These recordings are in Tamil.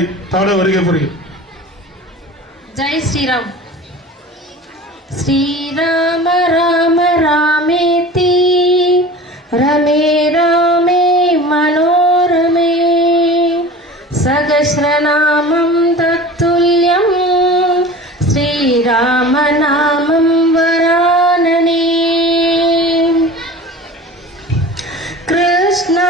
பாடலை பாட வருகை புரியும். ஜெய் ஸ்ரீராம். ஸ்ரீராம ராம ராமேதி ரமே ராமே மனோரமே சகஸ்ரநாமம் தத்துல்யம் ஸ்ரீராமநாமம் வரானனே. கிருஷ்ணா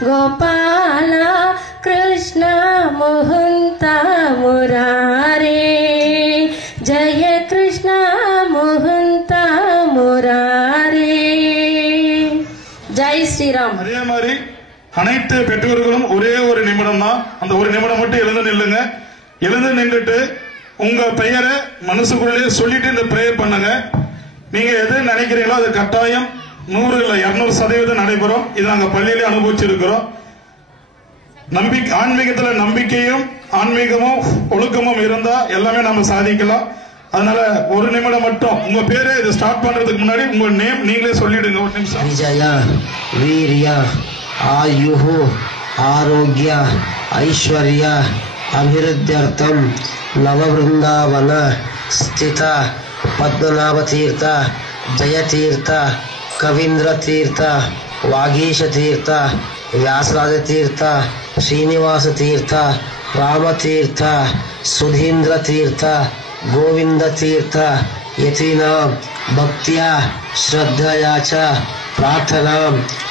गोपाला कृष्ण मोहंत मुरारे जय कृष्ण मोहंत मुरारे जय श्री राम. அதே மாதிரி அனைத்து பெற்றோர்களும் ஒரே ஒரு நிமிடம் தான், அந்த ஒரு நிமிடம் மட்டும் எழுந்து நில்லுங்க. எழுந்து நின்றுட்டு உங்க பெயரை மனசுக்குள்ளே சொல்லிட்டு இந்த பிரேயர் பண்ணுங்க. நீங்க எது நினைக்கிறீங்களோ அது கட்டாயம் 100 இல்ல 200% நடைபெறும். இது நாங்க பள்ளியிலே அனுபவிச்சிருக்கிறோம். ஆன்மீகத்துல நம்பிக்கையும் ஆன்மீகமும் ஒழுக்கமும் இருந்தா எல்லாமே நம்ம சாதிக்கலாம். அதனால ஒரு நிமிடம் மட்டும் உங்க பேரு இது ஸ்டார்ட் பண்றதுக்கு முன்னாடி உங்க நேம் நீங்களே சொல்லிடுங்க. ஒரு நிமிஷம். விஜய வீரிய ஆயுஹு ஆரோக்கிய ஐஸ்வர்ய அபிருத்தியர்த்தம் நவவிருந்தாவன ஸ்தித பத்மநாப தீர்த்த ஜெயதீர்த்த कवींद्र तीर्थ वागीश तीर्थ व्यासराज तीर्थ श्रीनिवास तीर्थ राम तीर्थ सुधींद्र तीर्थ गोविंद तीर्थ यतीना भक्त्या श्रद्धया च प्रार्थना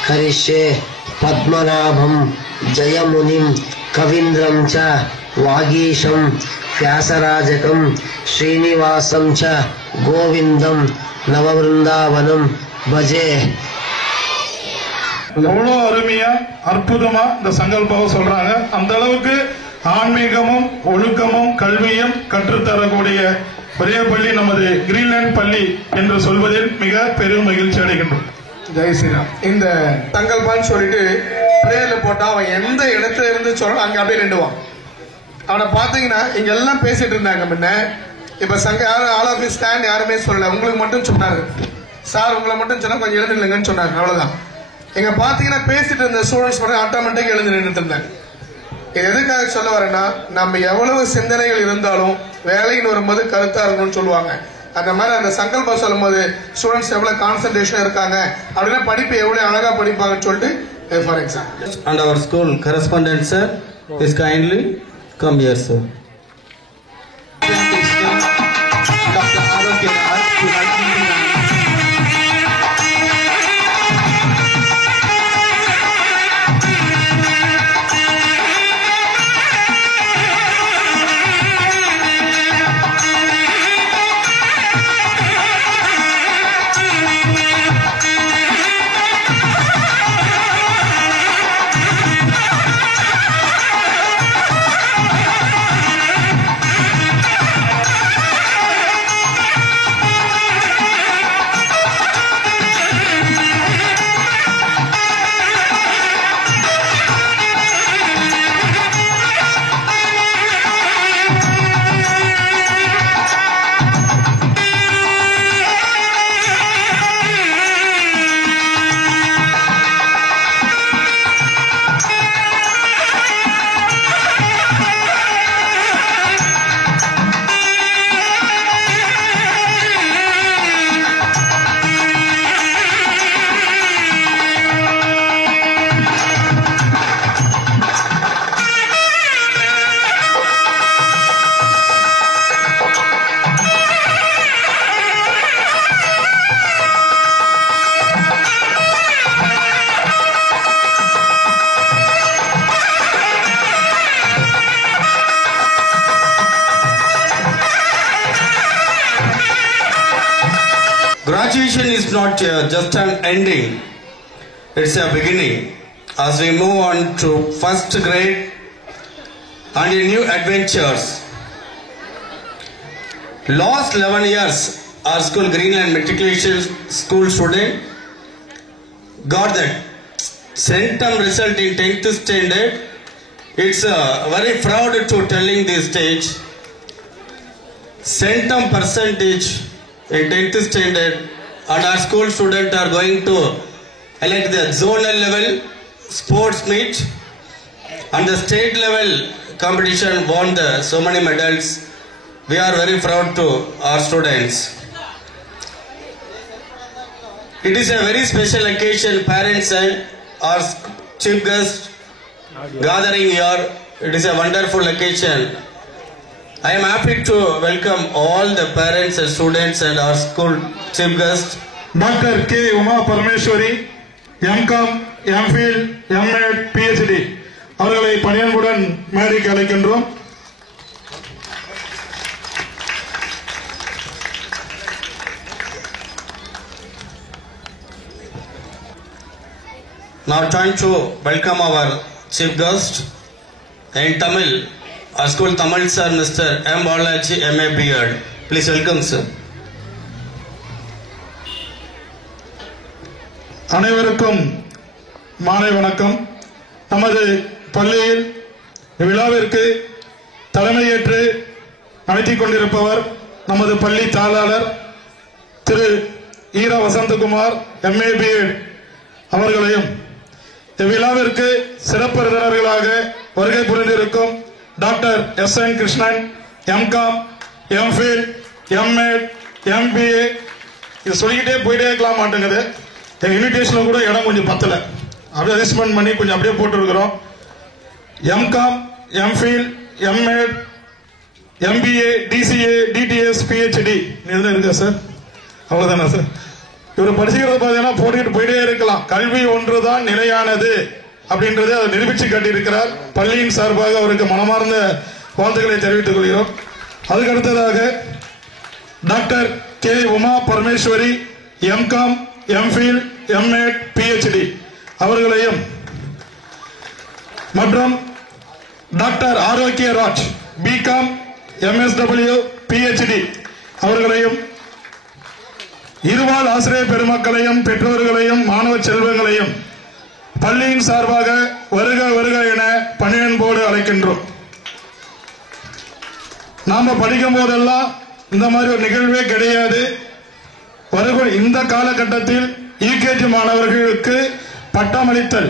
करिष्ये. पद्मनाभं जयमुनिं कवींद्रं च वागीशं व्यासराजकं श्रीनिवासं च गोविंदं नववृंदावनं பஜே. எவ்வளோ அருமையா அற்புதமா இந்த சங்கல்பாவை சொல்றாங்க. அந்த அளவுக்கு ஆன்மீகமும் ஒழுக்கமும் கல்வியும் கற்றுத்தரக்கூடிய ஒரே பள்ளி நமது கிரீன்லேண்ட் பள்ளி என்று சொல்வதில் மிக பெரும் மகிழ்ச்சி அடைகின்றோம். ஜெய் ஸ்ரீராம். இந்த சங்கல்பான்னு சொல்லிட்டு பிரேயர்ல போட்டா அவன் எந்த இடத்துல இருந்து சொல்றான் அங்க அப்படியே நின்றுவான். அவனை பாத்தீங்கன்னா இங்க எல்லாம் பேசிட்டு இருந்தாங்க முன்ன. இப்ப ஆல் ஆஃப் ஸ்டாண்ட் யாருமே சொல்லல, உங்களுக்கு மட்டும் சொன்னாரு. சார் உங்களை மட்டும் சொன்னா கொஞ்சம் எழுந்து நில்லுங்கன்னு சொன்னாங்க. அவ்வளவுதான். எங்க பாத்தீங்கன்னா பேசிட்டு இருந்த ஸ்டூடெண்ட்ஸ் மட்டும் ஆட்டோமேட்டிக்கா எழுந்து நின்றுட்டு இருந்தாங்க. எதுக்காக சொல்ல வரேன்னா, நம்ம எவ்வளவு சிந்தனைகள் இருந்தாலும் வேலைன்னு வரும்போது கருத்தா இருக்கணும்னு சொல்லுவாங்க. அந்த மாதிரி அந்த சங்கல்பம் சொல்லும் போது ஸ்டூடெண்ட்ஸ் எவ்வளவு கான்சன்ட்ரேஷன் இருக்காங்க அப்படின்னா படிப்பு எவ்வளவு அழகா படிப்பாங்கன்னு சொல்லிட்டு for example. And our school correspondent sir is kindly come here sir. Dr. Arokya Graduation is not just an ending, it's a beginning. As we move on to first grade and new adventures. Last 11 years, our school Greenland Matriculation School student got that centum result in 10th standard. It's very proud to telling this stage. Centum percentage in 10th standard, and our school students are going to elect the zonal level sports meet and the state level competition, won so many medals. We are very proud to our students. It is a very special occasion, parents and our chief guest gathering here. It is a wonderful occasion. I am happy to welcome all the parents and students and our school chief guest. Dr. K. Uma Parameshwari, M.Com, M.Phil, M.Ed, PhD. அவர்களை பணியன்புடன் மேடைக்கு அழைக்கின்றோம். Now time to welcome our chief guest in Tamil, our school Tamil sir, Mr. M. Balaji, M.A. B.Ed. Please welcome sir. அனைவருக்கும் மாலை வணக்கம். நமது பள்ளியில் விழாவிற்கு தலைமையேற்று நடத்திக் கொண்டிருப்பவர் நமது பள்ளி தாளாளர் திரு ஈரா வசந்தகுமார் M.A. B.Ed அவர்களையும் இவ்விழாவிற்கு சிறப்பு விருந்தினர்களாக வருகை புரிந்திருக்கும் doctor S.N. Krishnan, M.Com, M.Phil, M.Ed, M.BA, இது சொல்லிக்கிட்டே போயிட்டே இருக்கலாம் மாட்டேங்குது. எங்க இன்விடேஷன்ல கூட இடம் கொஞ்சம் பத்தல, அப்படியே அட்ஜஸ்ட்மெண்ட் பண்ணி கொஞ்சம் அப்படியே போட்டுருக்கிறோம். M.Com, M.Phil, M.Ed, M.BA, DCA, DTS, PhD இதுல இருக்கா சார்? அவ்வளவுதானா சார்? இவர் படிச்சுக்கிறது பார்த்தீங்கன்னா போட்டுக்கிட்டு போயிட்டே இருக்கலாம். கல்வி ஒன்றுதான் நிலையானது அப்படின்றத அதை நிரூபிச்சு காட்டியிருக்கிறார். பள்ளியின் சார்பாக அவருக்கு மனமார்ந்த வாழ்த்துக்களை தெரிவித்துக் கொள்கிறோம். அதுக்கு அடுத்ததாக doctor K. Uma Parameswari, M.Com, M.Phil, M.Ed, PhD அவர்களையும் மற்றும் டாக்டர் ஆரோக்கிய ராஜ், B.Com, MSW, PhD அவர்களையும் இருவாள் ஆசிரியர் பெருமக்களையும் பெற்றோர்களையும் மாணவ செல்வங்களையும் பள்ளியின் சார்பாக வருக வருக என பணியன்போடு அழைக்கின்றோம். நாம படிக்கும் போதெல்லாம் இந்த மாதிரி ஒரு நிகழ்வே கிடையாது. இந்த காலகட்டத்தில் யூகேஜி மாணவர்களுக்கு பட்டமளித்தல்,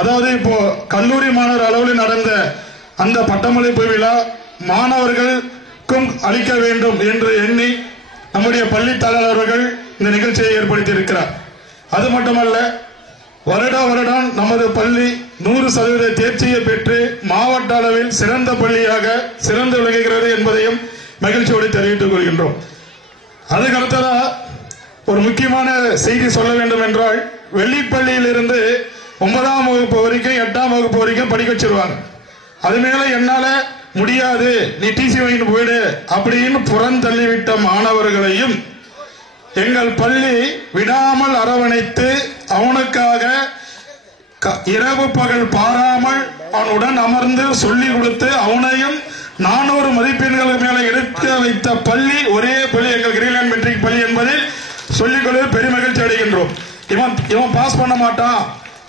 அதாவது இப்போ கல்லூரி மாணவர் அளவில் நடந்த அந்த பட்டமளிப்பு விழா மாணவர்களுக்கும் அளிக்க வேண்டும் என்று எண்ணி நம்முடைய பள்ளி தாளர்கள் இந்த நிகழ்ச்சியை ஏற்படுத்தி இருக்கிறார். அது மட்டுமல்ல, வருடம் நமது பள்ளி 100% தேர்ச்சியை பெற்று மாவட்ட அளவில் சிறந்த பள்ளியாக சிறந்து விளங்குகிறது என்பதையும் மகிழ்ச்சியோடு தெரிவித்துக் கொள்கின்றோம். அதுக்கு அடுத்ததா ஒரு முக்கியமான செய்தி சொல்ல வேண்டும் என்றால், வெள்ளிப்பள்ளியில் இருந்து 9ஆம் வகுப்பு வரைக்கும் 8ஆம் வகுப்பு வரைக்கும் படிக்க வச்சிருவாங்க. அது மேல என்னால முடியாது, நீ டிசி வாங்கிட்டு போயிடு அப்படின்னு புறந்தள்ளிவிட்ட மாணவர்களையும் எங்கள் பள்ளி விடாமல் அரவணைத்து அவனுக்காக இரவு பகல் பாராமல் அவனுடன் அமர்ந்து சொல்லிக் கொடுத்து அவனையும் 400 மதிப்பெண்களுக்கு மேல எடுக்க வைத்த பள்ளி ஒரே பள்ளி எங்கள் கிரீன்லாந்து மெட்ரிக் பள்ளி என்பதில் சொல்லிக்கொள்ள பெருமகிழ்ச்சி அடைகின்றோம். இவன் பாஸ் பண்ண மாட்டான்,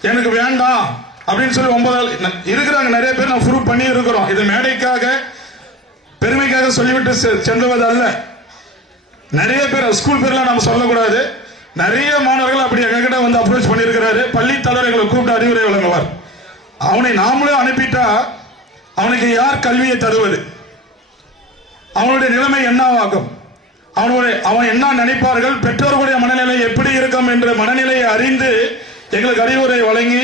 எனக்கு வேண்டாம் அப்படின்னு சொல்லி 9 இருக்கிறாங்க நிறைய பேர். நான் ப்ரூவ் பண்ணி இருக்கிறோம். இது மேடைக்காக பெருமைக்காக சொல்லிவிட்டு சென்றுவது அல்ல. நிறைய பேர் ஸ்கூல் பேர்லாம் நம்ம சொல்லக்கூடாது. நிறைய மாணவர்கள் அப்படி எங்ககிட்ட வந்து அப்ரோச் பண்ணியிருக்கிறாரு. பள்ளி தலைவர் எங்களை கூப்பிட்டு அறிவுரை வழங்குவார். அவனை நாமளே அனுப்பிட்டா அவனுக்கு யார் கல்வியை தருவது? அவனுடைய நிலைமை என்ன ஆகும்? அவன் என்ன நினைப்பார்கள்? பெற்றோர்களுடைய மனநிலை எப்படி இருக்கும் என்ற மனநிலையை அறிந்து எங்களுக்கு அறிவுரை வழங்கி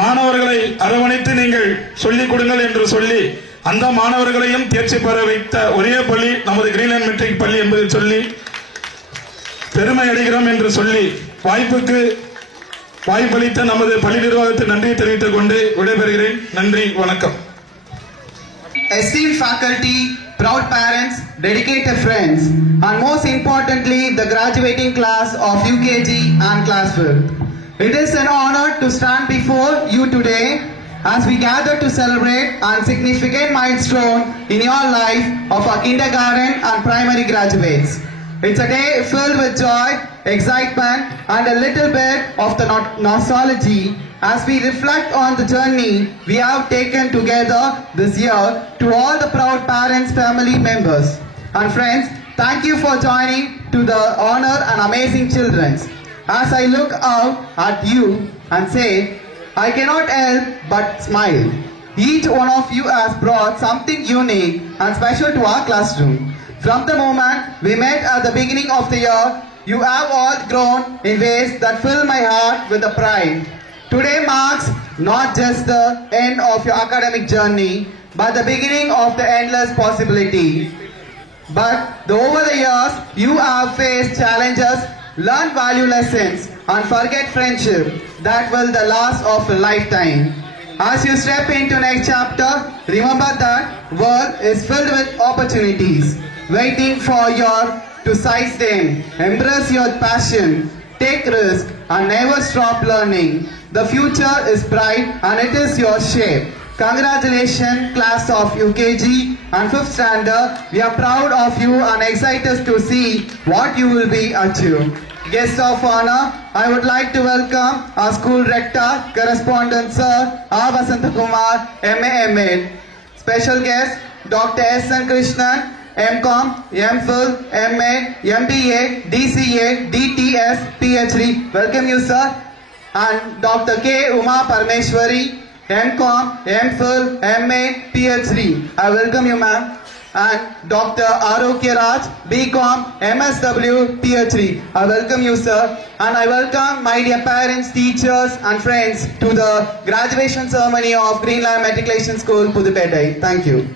மாணவர்களை அரவணைத்து நீங்கள் சொல்லிக் கொடுங்கள் என்று சொல்லி அந்த மாணவர்களையும் தேர்ச்சி பெற வைத்த ஒரே பள்ளி நமது கிரீன்லாந்து மெட்ரிக் பள்ளி என்பதை சொல்லி பெருமை அடைகிறோம் என்று சொல்லி வாய்ப்பளித்த நமது பள்ளி நிர்வாகத்தை நன்றி தெரிவித்துக் கொண்டு விடைபெறுகிறேன். நன்றி, வணக்கம். Esteemed faculty, proud parents, dedicated friends, and most importantly, the graduating class of UKG and Class 5th. It is an honor to stand before you today as we gather to celebrate a significant milestone in your life of our kindergarten and primary graduates. It's a day filled with joy, excitement, and a little bit of the nostalgia as we reflect on the journey we have taken together this year. To all the proud parents, family members, and friends, thank you for joining to the honor and amazing children. As I look out at you and say, I cannot help but smile. Each one of you has brought something unique and special to our classroom. From the moment we met at the beginning of the year, you have all grown in ways that fill my heart with the pride. Today marks not just the end of your academic journey, but the beginning of the endless possibility. But over the years, you have faced challenges, learned value lessons, and forget friendship that will the last of a lifetime. As you step into next chapter, remember that world is filled with opportunities, waiting for you to seize them. Embrace your passion, take risk, and never stop learning. The future is bright and it is your shape. Congratulations, class of UKG and 5th standard. We are proud of you and excited to see what you will be achieved. Guest of honor, I would like to welcome our school rector, correspondent sir, R. Vasantakumar, MA, M.Ed. Special guest, Dr. S.N. Krishnan, M.Com, M.Phil, M.A, M.B.A, D.C.A, D.T.S, PhD. Welcome you sir. And Dr. K. Uma Parmeshwari, M.Com, M.Phil, M.A, PhD. I welcome you ma'am. And Dr. Arokya Raj, B.Com, MSW, PhD. I welcome you sir. And I welcome my dear parents, teachers and friends to the graduation ceremony of Greenland Matriculation School, Pudupettai. Thank you.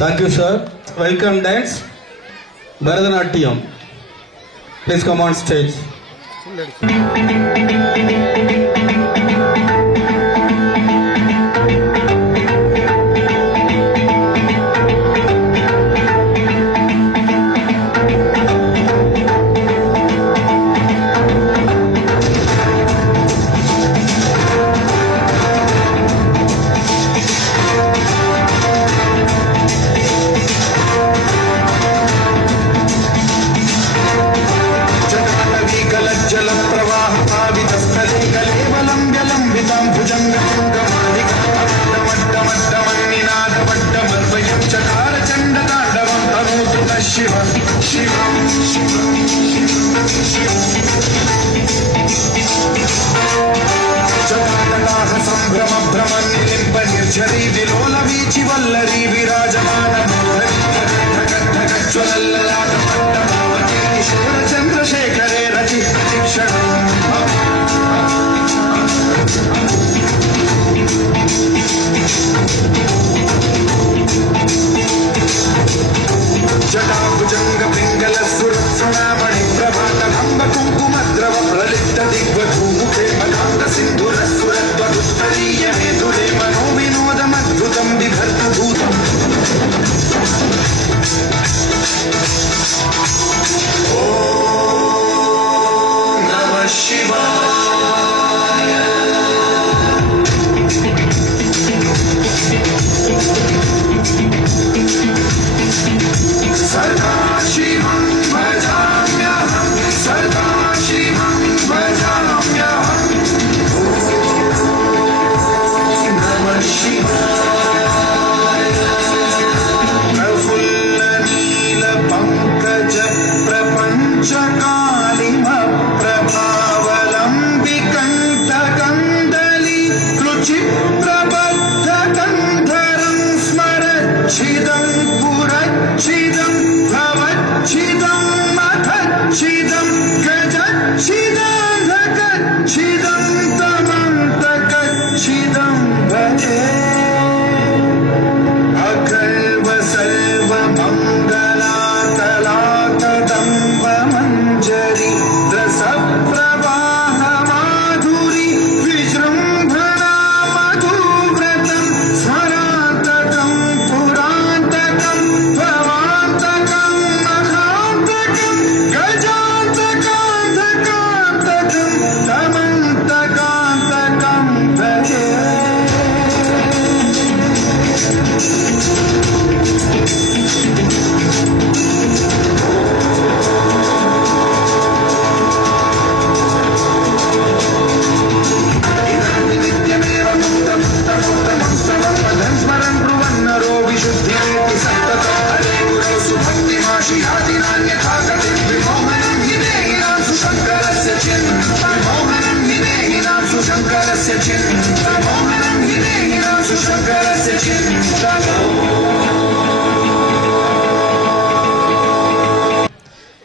Thank you, sir. Welcome dance, Bharatanatyam. Please come on stage.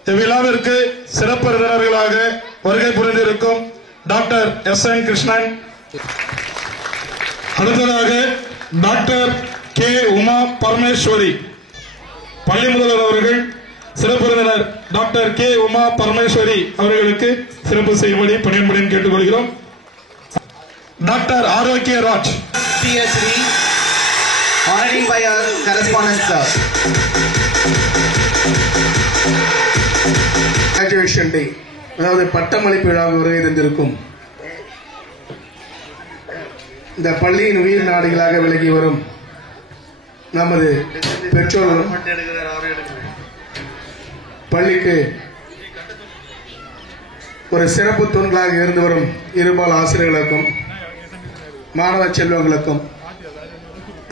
இவ்விழாவிற்கு சிறப்பு விருந்தினர்களாக வருகை புரிந்திருக்கும் டாக்டர் S.N. கிருஷ்ணன், அடுத்ததாக டாக்டர் K. உமா பரமேஸ்வரி, பள்ளி முதல்வர் அவர்கள் சிறப்பு விருந்தினர் டாக்டர் K. உமா பரமேஸ்வரி அவர்களுக்கு சிறப்பு செய்யும்படி பணியும்படி கேட்டுக்கொள்கிறோம். Doctor Aarogya Raj, PhD, honoring by our correspondent sir. Graduation டே, அதாவது பட்டமளிப்பு விழாவுக்கு வருகை தந்திருக்கும் இந்த பள்ளியின் உயிர் நாடிகளாக விலகி வரும் நமது பெற்றோர்களும் பள்ளிக்கு ஒரு சிறப்பு தூண்களாக இருந்து வரும் இருபால் ஆசிரியர்களுக்கும் மாணவ செல்வங்களுக்கும்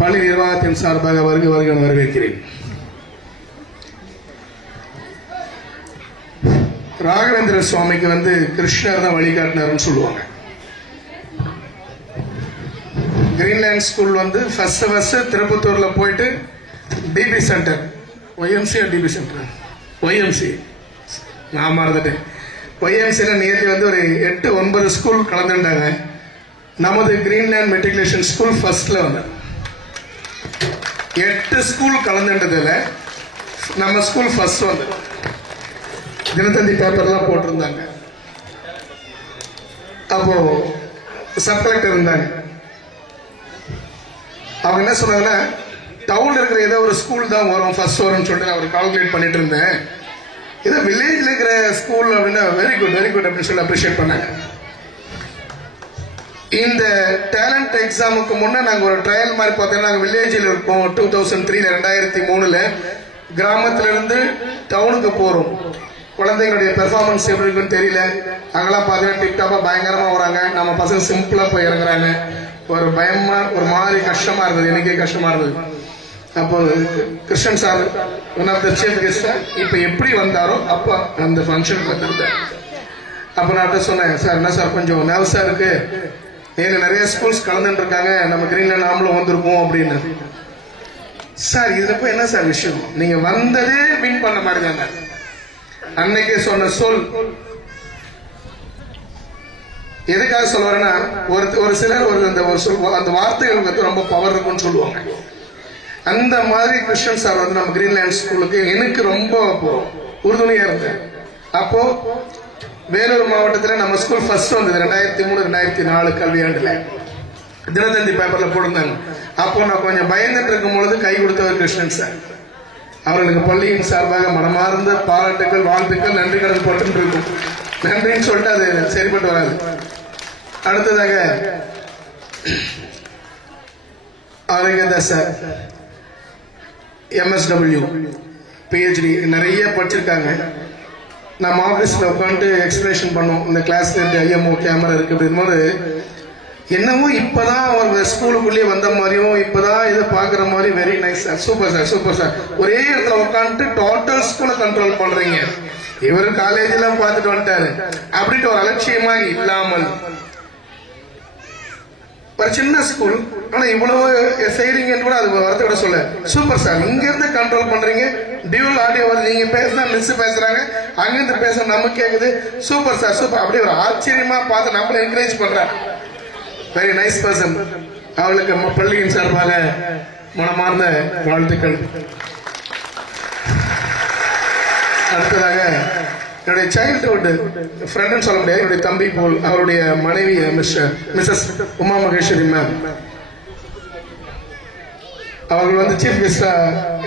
பள்ளி நிர்வாகத்தின் சார்பாக வருகை வரவேற்கிறேன். ராகவேந்திர சுவாமிக்கு கிருஷ்ணர் தான் வழிகாட்டினார்னு சொல்லுவாங்க. கிரீன்லேண்ட் ஸ்கூல் ஃபர்ஸ்ட் திருப்பத்தூர்ல போயிட்டு TB centre, YMC TB centre, YMC நான் மறந்துட்டேன். ஒய்எம்சியில் நியர்லி ஒரு 8-9 ஸ்கூல் கலந்துட்டாங்க. நமது கிரீன்லேண்ட் மெட்ரிகுலேஷன் ஸ்கூல் ஃபர்ஸ்ட்ல 8 ஸ்கூல் கலந்துட்டதுல நம்ம ஸ்கூல் ஃபர்ஸ்ட் தினத்தந்தி பேப்பர்லாம் போட்டிருந்தாங்க. அப்போ சப் கலெக்டர் இருந்தாங்க. அவங்க என்ன சொன்னாங்கன்னா, டவுன்ல இருக்கிற ஏதோ ஒரு ஸ்கூல் தான் வரும் ஃபர்ஸ்ட் வரும்னு சொல்லிட்டு அவர் கால்குலேட் பண்ணிட்டு இருந்தேன். ஏதோ வில்லேஜ்ல இருக்கிற ஸ்கூல் அப்படின்னா வெரி குட் அப்படின்னு சொல்லி அப்ரிஷியேட் பண்ணாங்க. இந்த டேலண்ட் எக்ஸாமுக்கு முன்னே நாங்கள் ஒரு ட்ரையல் மாதிரி பார்த்தோம்னா, நாங்கள் வில்லேஜில் இருக்கோம். 2003 2003 கிராமத்துல இருந்து டவுனுக்கு போறோம். குழந்தைங்களுடைய பெர்ஃபார்மன்ஸ் எப்படி இருக்குன்னு தெரியல. அங்கெல்லாம் பார்த்தீங்கன்னா டிப்டாப்பா பயங்கரமா வராங்க. நம்ம பசங்க சிம்பிளா போய் இறங்குறாங்க. ஒரு பயமா ஒரு மாதிரி கஷ்டமா இருந்தது, எனக்கே கஷ்டமா இருந்தது. அப்போ Krishnan sir one of the chief guest இப்ப எப்படி வந்தாரோ அப்போ அந்த ஃபங்க்ஷனுக்கு வந்துருந்தார். அப்போ நான் சொன்னேன், சார் என்ன சார் கொஞ்சம் நர்வஸா இருக்கு, நீங்க நிறைய ஸ்கூல்ஸ் கலந்துட்டு இருக்காங்க, நம்ம கிரீன்லேண்ட் நாமளும் வந்திருக்கோம் அப்படின்னு. சார் இதுல போய் என்ன சார் விஷயம், நீங்க வந்ததே வின் பண்ண மாதிரி தாங்க. அன்னைக்கு சொன்ன சொல் எதுக்காக சொல்ல வரேன்னா, ஒரு சிலர் அந்த வார்த்தைகளுக்கு ரொம்ப பவர் இருக்குன்னு சொல்லுவாங்க. அந்த மாதிரி கிருஷ்ணன் சார் நம்ம கிரீன்லேண்ட் ஸ்கூலுக்கு எனக்கு ரொம்ப உறுதுணையா இருந்தேன். அப்போ வேலூர் மாவட்டத்தில் நம்ம ஸ்கூல் ஃபர்ஸ்ட் வந்தது 2003-2004 கல்வியாண்டுல தினத்தந்தி பேப்பர்ல போட்டிருந்தாங்க. அப்போ நான் கொஞ்சம் பயந்துட்டு இருக்கும் பொழுது கை கொடுத்தவர் கிருஷ்ணன் சார். அவர்களுக்கு பள்ளியின் சார்பாக மனமார்ந்த பாராட்டுகள், வாழ்த்துக்கள், நன்றி கடன் போட்டு இருக்கும். நன்றின்னு சொல்லிட்டு அது சரிப்பட்டு வராது. அடுத்ததாக ஆரோக்கியதாஸ் சார், MSW PhD நிறைய படிச்சிருக்காங்க. நம்ம ஆபீஸ்ல உட்காந்து எக்ஸ்பிளேஷன் பண்ணோம். இந்த கிளாஸ்ல IMO கேமரா இருக்கு அப்படிங்கும்போது என்னவோ இப்பதான் அவங்க ஸ்கூலுக்குள்ளேயே வந்த மாதிரியும் இப்பதான் இதை பாக்குற மாதிரி very nice sir, super sir, super sir. ஒரே இடத்துல உட்காந்துட்டு டோட்டல் ஸ்கூலை கண்ட்ரோல் பண்றீங்க. இவரு காலேஜ் எல்லாம் பார்த்துட்டு வந்துட்டாரு அப்படின்ட்டு ஒரு அலட்சியமா இல்லாமல் ஒரு சின்ன ஸ்கூல் ஆனா இவ்வளவு செய்றீங்கன்னு கூட அது வார்த்தை கூட சொல்ல. சூப்பர் சார், இங்க இருந்து கண்ட்ரோல் பண்றீங்க. டியூல் ஆடியோ வருது, நீங்க பேசினா மிஸ் பேசுறாங்க, அங்கிருந்து பேச நமக்கு கேக்குது. Super sir, super. அப்படியே ஒரு ஆச்சரியமா பார்த்து நம்மள என்கரேஜ் பண்றாங்க. Very nice person. அவளுக்கு பள்ளியின் சார்பாக மனமார்ந்த வாழ்த்துக்கள். அடுத்ததாக என்னுடைய சைல்ட்ஹுட் ஃப்ரெண்ட் சொல்ல முடியாது, என்னுடைய தம்பி போல் அவருடைய மனைவி மிஸ்ஸஸ் உமா மகேஸ்வரி மேம், அவர்கள் சீஃப் கெஸ்டா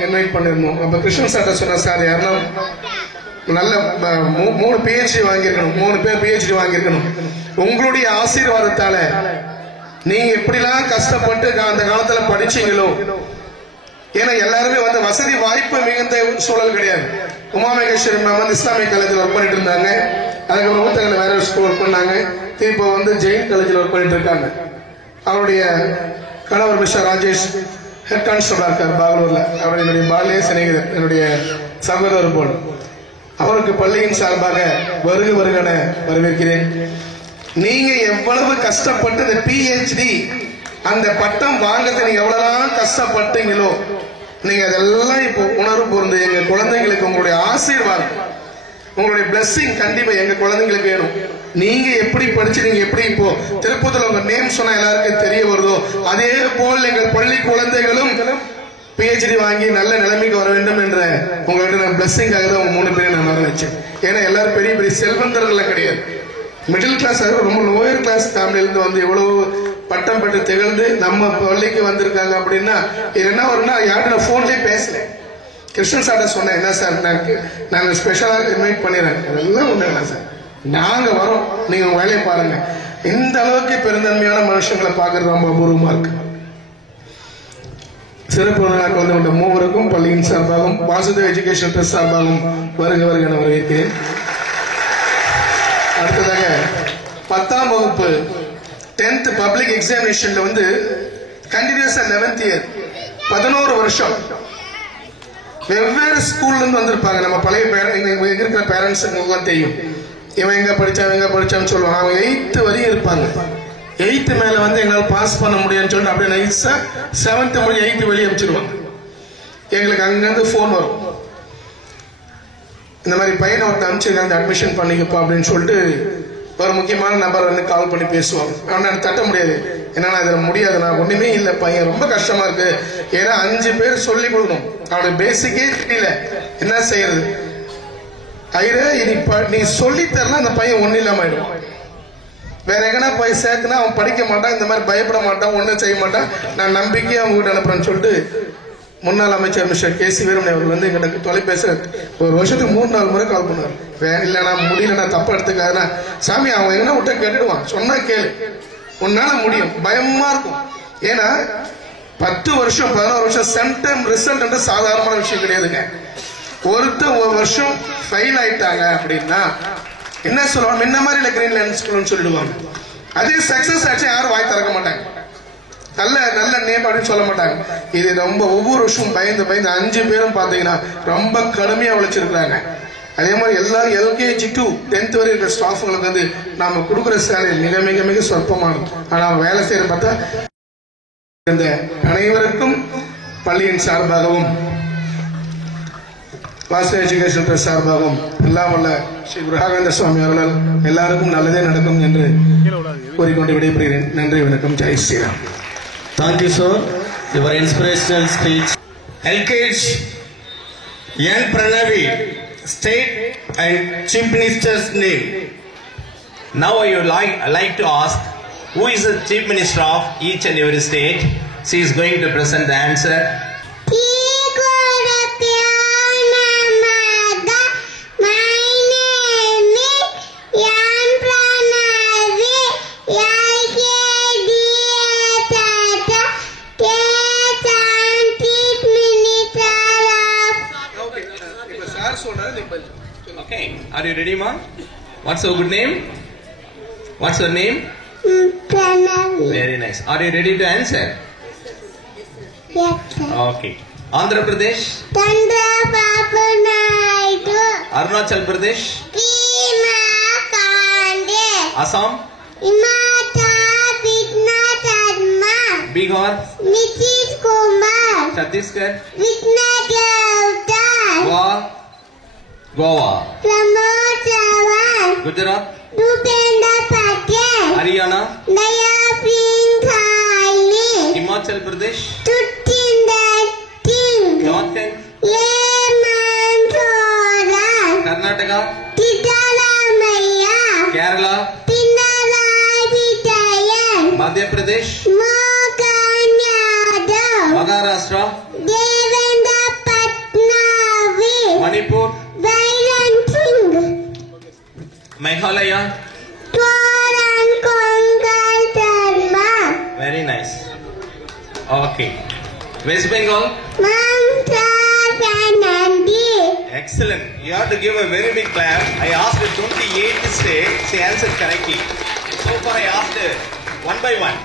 இன்வைட் பண்ணிருந்தோம். அப்ப கிருஷ்ணன் சார் சொன்ன, சார் யாரெல்லாம் நல்ல 3 PhD வாங்கியிருக்கணும், 3 பேர் PhD வாங்கியிருக்கணும். உங்களுடைய ஆசீர்வாதத்தால நீங்க எப்படிலாம் கஷ்டப்பட்டு அந்த காலத்துல படிச்சீங்களோ, ஏன்னா எல்லாருமே வசதி வாய்ப்பு மிகுந்த சூழல் கிடையாது. உமா மகேஸ்வரி மேம் இஸ்லாமிய காலேஜில் ஒர்க் பண்ணிட்டு இருந்தாங்க. அதுக்கப்புறம் ஊத்தகல வேற ஸ்கூல் ஒர்க் பண்ணாங்க. இப்போ ஜெயின் காலேஜில் ஒர்க் பண்ணிட்டு இருக்காங்க. அவருடைய கணவர் மிஸ்டர் ராஜேஷ் ஹெட் கான்ஸ்டபிளா இருக்கார் பாகலூர்ல. அவர் என்னுடைய பாலிய சிநேகிதர், என்னுடைய சகோதரர் போல். அவருக்கு பள்ளியின் சார்பாக வருகன வரவேற்கிறேன். நீங்க எவ்வளவு கஷ்டப்பட்டு இந்த PhD அந்த பட்டம் வாங்கறதுக்கு நீங்க எவ்வளவு கஷ்டப்பட்டீங்களோ நீங்க அதெல்லாம் இப்போ உணர்வு பொருந்து எங்க குழந்தைங்களுக்கு உங்களுடைய ஆசீர்வாதம் உங்களுடைய blessing கண்டிப்பா எங்க குழந்தைங்களுக்கு வேணும். நீங்க எப்படி படிச்சு நீங்க எப்படி இப்போ திருப்பதில உங்க நேம் சொன்னா எல்லாருக்கும் தெரிய வருதோ அதே போல் எங்கள் பள்ளி குழந்தைகளும் PhD வாங்கி நல்ல நிலைமைக்கு வர வேண்டும் என்ற உங்கள்கிட்ட நான் பிளஸ்ஸிங்காக தான் உங்க 3 பேரையும் நான் வர வச்சேன். ஏன்னா எல்லாரும் பெரிய பெரிய செல்வந்தர்கள் கிடையாது, மிடில் கிளாஸ், ரொம்ப லோயர் கிளாஸ் ஃபேமிலியிலிருந்து வந்து எவ்வளவு பட்டம் பெற்று திகழ்ந்து நம்ம பள்ளிக்கு வந்திருக்காங்க அப்படின்னா இது என்ன வரும்னா யார்கிட்ட நான் போன்லயே பேசல, கிருஷ்ணன் சார்ட்ட சொன்னேன், என்ன சார் நாங்க ஸ்பெஷலா இன்வைட் பண்ணிடுறேன், அதெல்லாம் ஒண்ணு இல்லை சார், நாங்க வரோம், நீங்க உங்க வேலையை பாருங்க. இந்த அளவுக்கு பெருந்தன்மையான மனுஷங்களை பார்க்கறது ரொம்ப அபூர்வமா இருக்கு. சிறப்பு விருந்தினராக வந்து கொண்ட மூவருக்கும் பள்ளியின் சார்பாகவும் வாசுதேவ் எஜுகேஷன் ட்ரஸ்ட் சார்பாகவும் வருக வருக என வரவேற்கிறேன். அடுத்ததாக 10ஆம் வகுப்பு 10th பப்ளிக் எக்ஸாமினேஷன்ல வந்து கண்டினியூஸா 11th இயர் 11 வருஷம் வெவ்வேறு ஸ்கூல்ல இருந்து வந்திருப்பாங்க. நம்ம பழைய இருக்கிற பேரண்ட்ஸுக்கு தெரியும் இவன் எங்க படிச்சான்னு சொல்லுவாங்க. அவங்க 8th வரையும் இருப்பாங்க. 8th மேல வந்து எங்களால் பாஸ் பண்ண முடியும்னு சொல்லிட்டு அப்படியே நைஸா 7th மணி 8th வெளியே அமைச்சிருவாங்க. எங்களுக்கு அங்கிருந்து போன் வரும், இந்த மாதிரி பையனை ஒருத்த அனுப்பிச்சு அட்மிஷன் பண்ணிக்கப்பா அப்படின்னு சொல்லிட்டு ஒரு முக்கியமான நபர் வந்து கால் பண்ணி பேசுவாங்க. அவனை தட்ட முடியாது, என்னன்னா இதுல முடியாது, நான் ஒண்ணுமே இல்லை, பையன் ரொம்ப கஷ்டமா இருக்கு. ஏன்னா 5 பேர் சொல்லி கொடுக்கணும், அவனுடைய பேசிக்கே தெரியல, என்ன செய்யறது? நீ சொல்லி தரலாம், அந்த பையன் ஒண்ணு இல்லாம ஆயிடும். வேற எங்கன்னா போய் சேர்த்துனா அவன் படிக்க மாட்டான், இந்த மாதிரி பயப்பட மாட்டான், ஒன்னும் செய்ய மாட்டான், நான் நம்பிக்கையா அவங்க வீட்டு அனுப்புறேன்னு சொல்லிட்டு முன்னாள் அமைச்சர் மிஸ்டர் கே.சி. வீரமணி அவர்கள் வந்து எங்களுக்கு தொலைபேசி ஒரு வருஷத்துக்கு 3-4 முறை கால் பண்ணுவார். இல்லைனா முடியலன்னா தப்பா எடுத்துக்காதுன்னா சாமி அவன் எங்கன்னா விட்ட கேட்டுடுவான், சொன்னா கேளு, உன்னால முடியும். பயமா இருக்கும், ஏன்னா 10 வருஷம் 11 வருஷம் சென்டம் ரிசல்ட் சாதாரணமான விஷயம் கிடையாதுங்க. ஒருத்தர் ஒரு வருஷம் ஃபெயில் ஆயிட்டாங்க அப்படின்னா என்ன சொல்லுவாங்க, முன்ன மாதிரி இல்லை கிரீன் லைன் ஸ்கூல்னு சொல்லிடுவாங்க. அதே சக்சஸ் ஆச்சு யாரும் வாய் திறக்க மாட்டாங்க, நல்ல நல்ல நேம் அப்படின்னு சொல்ல மாட்டாங்க. இது ரொம்ப ஒவ்வொரு வருஷமும் பயந்து 5 பேரும் பாத்தீங்கன்னா ரொம்ப கடுமையா உழைச்சிருக்காங்க. அதே மாதிரி எல்லா LKG to 10th வரை இருக்கிற ஸ்டாஃப்களுக்கு வந்து நாம கொடுக்குற சேலரி மிக மிக மிக சொற்பமானது. ஆனா வேலை செய்யற பார்த்தா இந்த அனைவருக்கும் பள்ளியின் சார்பாகவும் வாசுதேவ் எஜுகேஷன் ட்ரஸ்ட் சார்பாகவும் எல்லாம் உள்ள ஸ்ரீ ராகவேந்திர சுவாமி அவர்களால் எல்லாருக்கும் நல்லதே நடக்கும் என்று கூறிக்கொண்டு விடைபெறுகிறேன். நன்றி, வணக்கம், Jai Shriram. Thank you, sir. Your inspirational speech. LKG N. Pranavi, state and chief minister's name. Now I would like to ask, who is the chief minister of each and every state? She is going to present the answer. Okay, are you ready, ma'am? What's your good name? What's your name? Pranavi. Very nice. Are you ready to answer? Yes, sir. Okay. Andhra Pradesh, Chandrababu Naidu, Arunachal Pradesh, Bhima Kande, Assam, Himata Vigna Sharma, Bihar, Nitish Kumar, Chhattisgarh, Vigna Gauta, Goa, Pramod Sawan, Gujarat, Bhupendra Patel, Haryana, Naya Singh Khaili, Himachal Pradesh, Tutinder Singh, Jharkhand, Yeman Soran, Karnataka, Siddaramaiah, Kerala, Pinarayi Vijayan, Madhya Pradesh, Mohan Yadav, Maharashtra, Devendra Patnavis, Manipur, Byron Singh, Meghalaya. Twaran Kongal Sharma, Very nice. Okay. West Bengal. Mamta Banerjee. Excellent. You have to give a very big clap. I asked 28 state. She answered correctly. So far I asked one by one.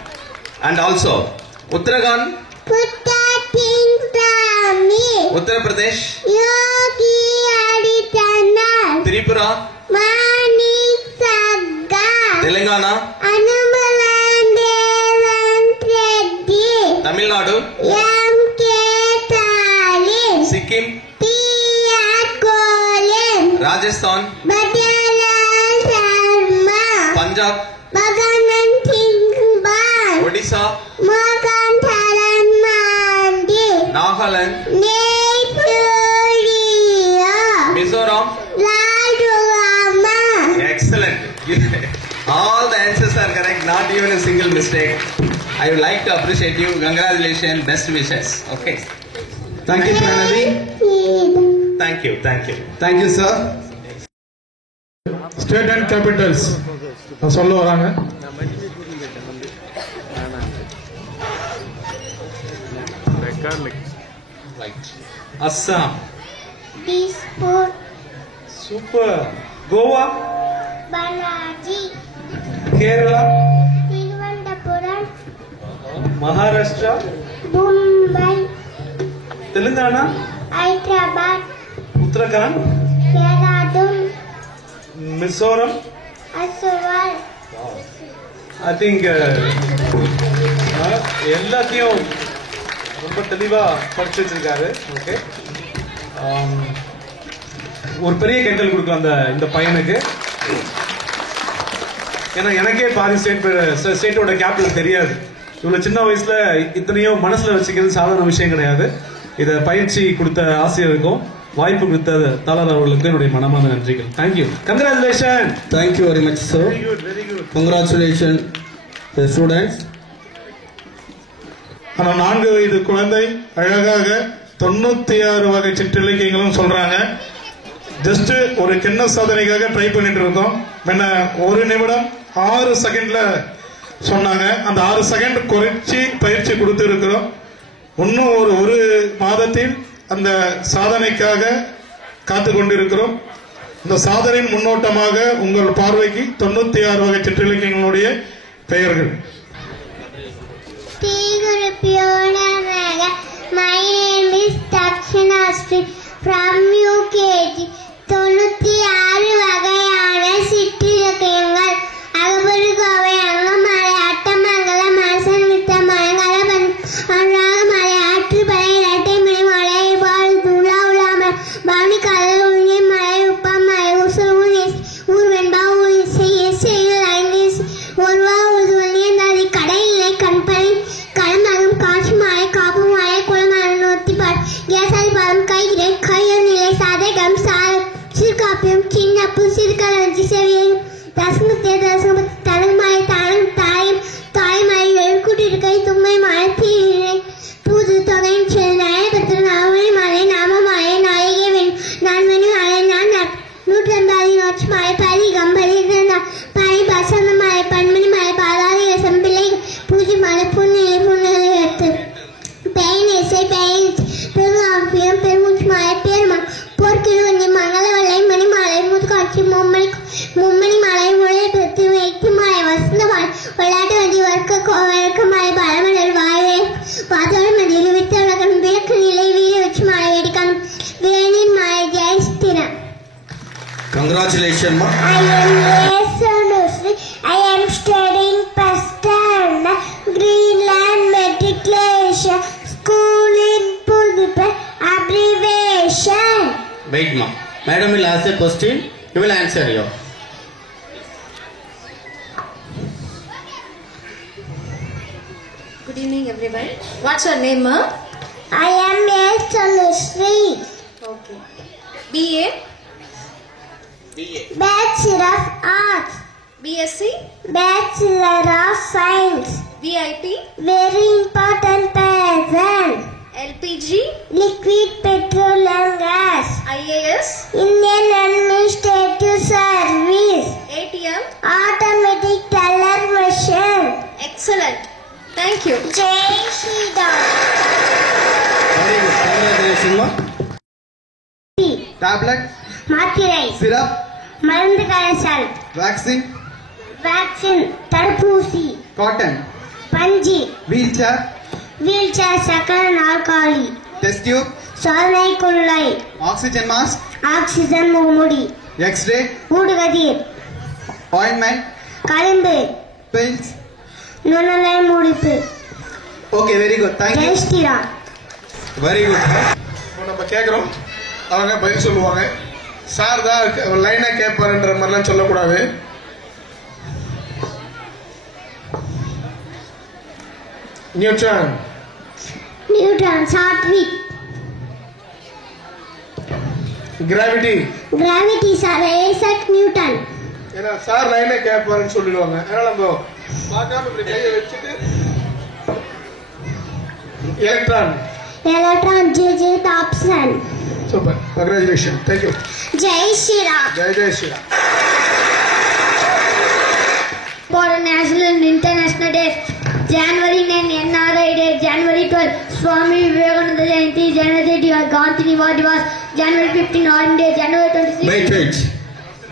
And also Uttarakhand, Putta Singh Swami, Uttar Pradesh, Yogi Adityanath, Tripura, Manik Sagga, Telangana. Anamalandevantredi. Tamil Nadu. M.K. Stalin. Sikkim. P.R. Golen. Rajasthan. Badalal Sharma. Punjab. Baganan Singhbal. Odisha. Morgan Taran Mandi. Nagaland. Nepturia. Mizoram. Ladurama. Excellent. All the answers are correct, not even a single mistake. I would like to appreciate you. Congratulations, best wishes. Okay. Thank you, Pranavi. Thank you, thank you. Thank you, sir. State and Capitals சொல்ல வராங்க. Right. Assam. Dispur. Super. Goa. Balaji. Kerala. Thiruvananthapuram. Maharashtra. Mumbai. Telangana. Hyderabad. Uttarakhand. Dehradun. Mizoram. Aswal. I think எல்லாத்தையும் ரொம்ப தெளிவா படிச்சு வச்சிருக்காரு. ஓகே, ஒரு பெரிய கைத்தல் கொடுக்கலாம் இந்த பையனுக்கு. ஏன்னா எனக்கே பாதி ஸ்டேட்டோட கேபிட்டல் தெரியாது. இவ்வளவு சின்ன வயசுல இத்தனையோ மனசுல வச்சுக்கிறது சாதாரண விஷயம் கிடையாது. இதை பயிற்சி கொடுத்த ஆசிரியருக்கும் வாய்ப்பு கொடுத்த தாளர் அவர்களுக்கு என்னுடைய மனமான நன்றிகள். Thank you. Congratulation. Thank you very much, sir. Very good, very good. Congratulations, the students. ஆனா 4 வயது குழந்தை அழகாக 96 வகை சிற்றிலக்கியங்களும் சொல்றாங்க. ஜஸ்ட் ஒரு கிண்ண சாதனைக்காக ட்ரை பண்ணிட்டு இருக்கோம். என்ன 1 நிமிடம் 6 செகண்ட்ல சொன்னாங்க. அந்த 6 செகண்ட் குறைச்சி பயிற்சி கொடுத்து இருக்கிறோம். இன்னும் ஒரு மாதத்தில் அந்த சாதனைக்காக காத்து கொண்டிருக்கிறோம். இந்த சாதனையின் முன்னோட்டமாக உங்கள் பார்வைக்கு 96 வகை சிற்றிலக்கியங்களுடைய பெயர்கள். My name is Dakshina Sri from UKG. 96 வகையான சிற்றிலக்கியங்கள் அகபருகோவை அங்கமலை அட்டமங்கலம் அரசன் விட்ட மரங்கலம் அன்றாகமலை ஆற்றுப்படை இரட்டைமணி மலை பால் துளா உலாமல் பவனி கடல் உண்மை மலை உப்பம் மலை உசுறு ஊர் வெண்பா ஊர் இசை இசைகள் 5 ஒருவா ஒரு நதி கடையிலை கண்பனை களமகம் காட்சி மலை காப்பு மலை குளமலை நோத்தி பார் கேசாதி பாலம் கைகிரை கையல் நிலை சாதகம் சிறுகாப்பியம் சின்னப்பு சிறுகலஞ்சி செவியன் தசங்கத்தே தசங்கப்பத்து தனகுமலை தானம் தாயம் தாய்மலை எழுக்குட்டிருக்கை தும்மை மலை தீரை புது தொகையின் செல் நயபத்திர நாவணி மலை நாமமலை நாயகவன் நான்மணி மலை நான் 150 நோட்சி மலை பதி கம்பளி பனி பசந்த மலை பன்மணி மலை பாலாதி செம்பிள்ளை பூஜை மலை புண்ணிலை புண்ணிலை எடுத்து பெயின் இசை பெயின் பெருமாப்பியம் பெருமூச்சு மலை பெருமா போர்க்கிழு மங்களவல்லை மணி மலை முதுகாட்சி மும்மணி மலை முறை பெற்று வைத்து மலை வசந்த மலை விளையாட்டு வண்டி வழக்க மலை பலமலர் வாழை வாதோட மதியில் விட்டு உலகம் விளக்கு நிலை வீர வச்சு மலை வெடிக்கணும் வேணின் மலை ஜெயஸ்திரம். Congratulations, ma. I am Yesonusri. I am studying Pastana Greenland Matriculation School in Pudupai. Abbreviation. Wait, ma. Madam will ask a question. You will answer you. Good evening, everyone. What's your name, ma? I am Yesonusri. Okay. BA, Bachelor of Arts. BSc, Bachelor of Science. VIP, Very important person. LPG, Liquid petrol and gas. IAS, Indian Administrative Service. ATM. Automatic teller machine. Excellent. Thank you. Jai Shri Ram. Very good. Congratulations, ma. Tablet, மாத்திரை syrup, மருந்து கரைசல் vaccine, வேக்சின் தடுப்பூசி cotton, பஞ்சு wheelchair, வீல் சேர் சக்கர நாற்காலி test tube, சோதனை குள்ளை oxygen mask, ஆக்சிஜன் முகமுடி X-ray, ஊடுகதிர் ointment, கரும்பு. Pens. நுண்ணலை முடிப்பு. Okay, very good. Thank you. ஜெயஸ்ரீரா. Very good. இப்போ நம்ம கேட்குறோம், அவங்க பதில் சொல்லுவாங்க. சார் தான் லைனாக கேட்பாருன்ற மாதிரிலாம் சொல்லக்கூடாது. Neutron. Neutron. Sathvik. Gravity. Gravity sir Isaac Newton. ஏன்னா சார் லைனாக கேட்பாருன்னு சொல்லிடுவாங்க. அதனால நம்ம பார்க்காம இப்படி கையை வச்சுட்டு. Electron. Electron. J Thomson. Super, congratulation, thank you. Jai Shriram. Jai Shriram. For National and International Days, January 9 NRI Day, January 12 Swami Vivekananda Jayanti, January 30 Gandhi Nivar Divas, January 15 All Day, January 26 Wait.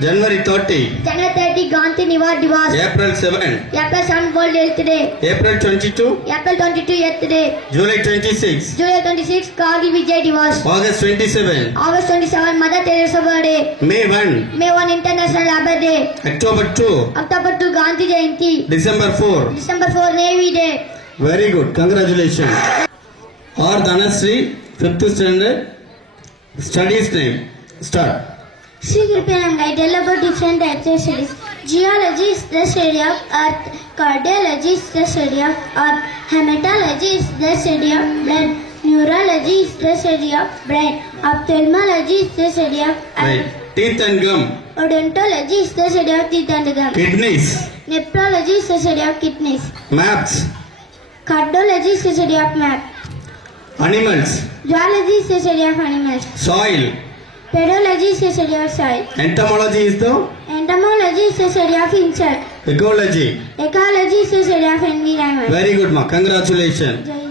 January 30. January 30 Gandhi Nivar Divas, April 7. April 7 World Health Day, April 22. April 22 Earth Day, July 26. July 26 Kargi Vijay Divas, August 27. August 27 Mother Teresa Day, May 1. May 1 International Labour Day, October 2. October 2 Gandhi Jayanti, December 4. December 4 Navy Day. Very good. Congratulations. Or Dhanasri, 5th standard. Studies name. Start. Sri Kripananga, I tell about different types of studies. Geology is the study of earth. Cardiology is the study of earth. Hematology is the study of blood. Neurology is the study of brain. Ophthalmology is the study of eye. Right. Teeth and gum. Odontology is the study of teeth and gum. Kidneys. Nephrology is the study of kidneys. Maps. Cardiology is the study of map. Animals. Zoology is the study of animals. Soil. Pedology is the study of soil. Entomology is the Entomology is the study of insect. ecology. Ecology is the study of environment. Very good, ma. Congratulations. Jai.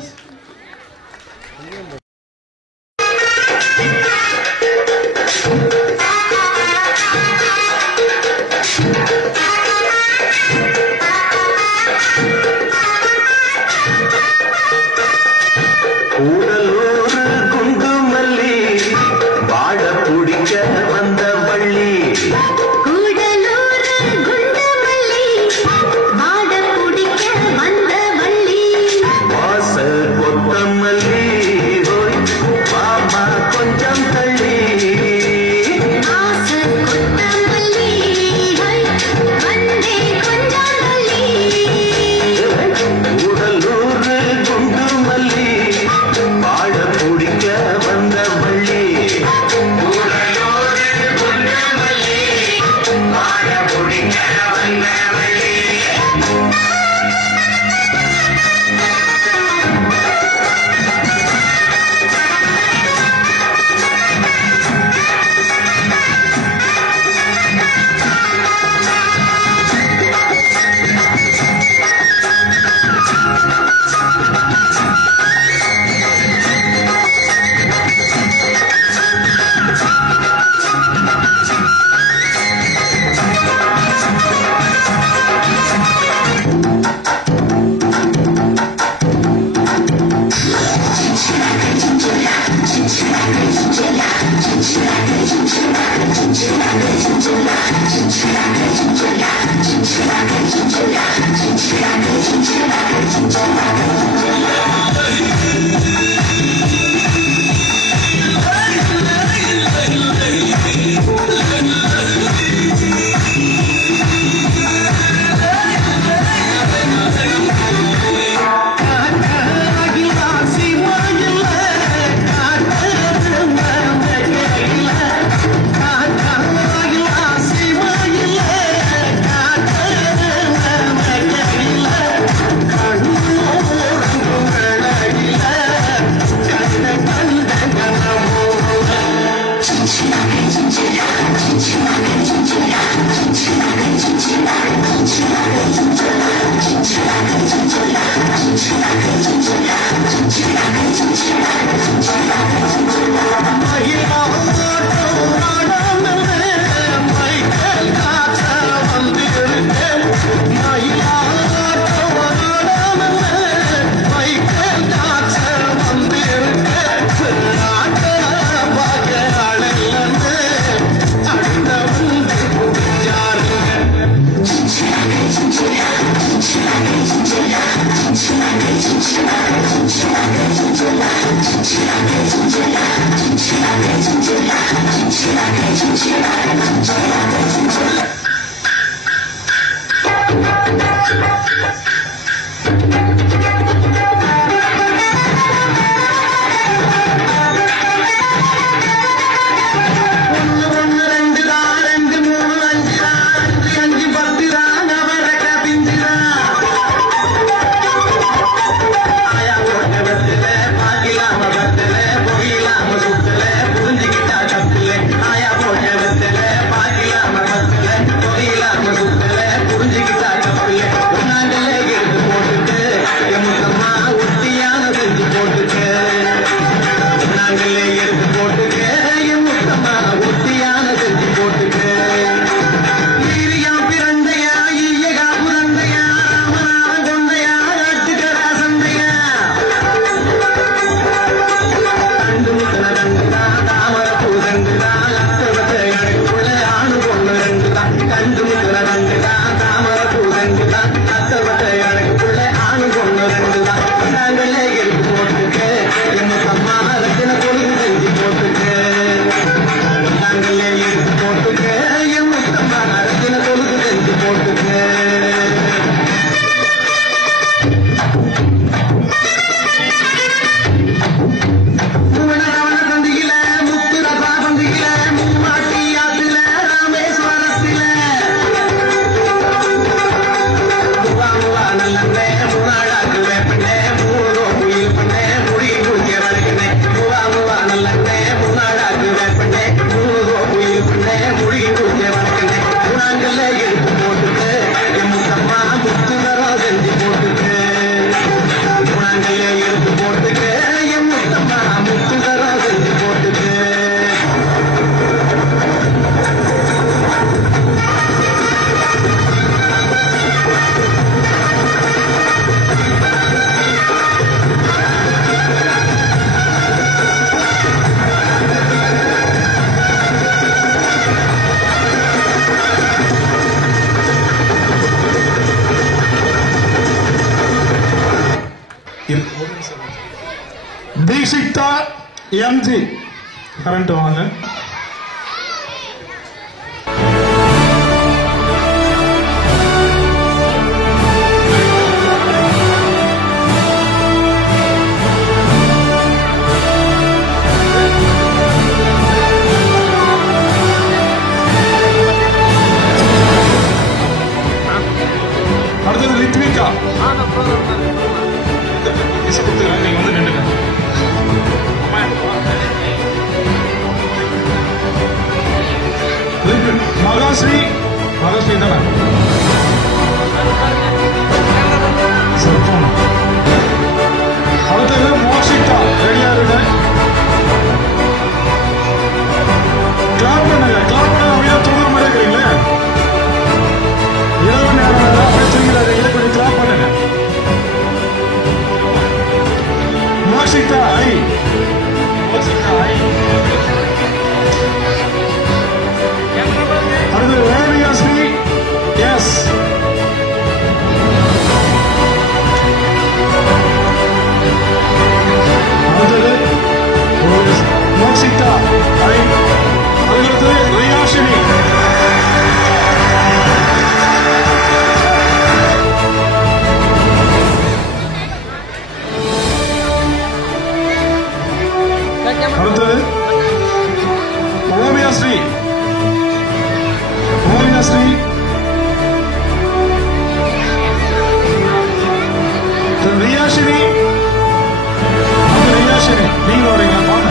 Deekshitha MG current வாங்க. அடுத்தது ரித்விகா. நீங்க வந்து நின்றுங்க. மகாஸ்ரீ மகாஸ்ரீ தானே அடுத்தது மோஷிகா. ரெடியா இருங்க. கிளாப் பண்ணுங்க. கிளாப் பண்ண அப்படியே தூங்குற மாதிரி இருக்கிறீங்களே. இரவு நேரம் அப்படியே தூங்கிறாரு. இதை கொஞ்சம் கிளாப் பண்ணுங்க. மோஷிகா ஐ. மோஷிகா ஐ. அடுத்து ரேவியாஸ்ரீ எஸ். அடுத்தது மோக்ஷிதா ஐ. அடுத்தது ரியாஷினி. அடுத்தது ஓவியாஸ்ரீ. ஓவியாஸ்ரீ ரியாஷினி. ரியாஷினி நீங்க வரீங்க வாங்க.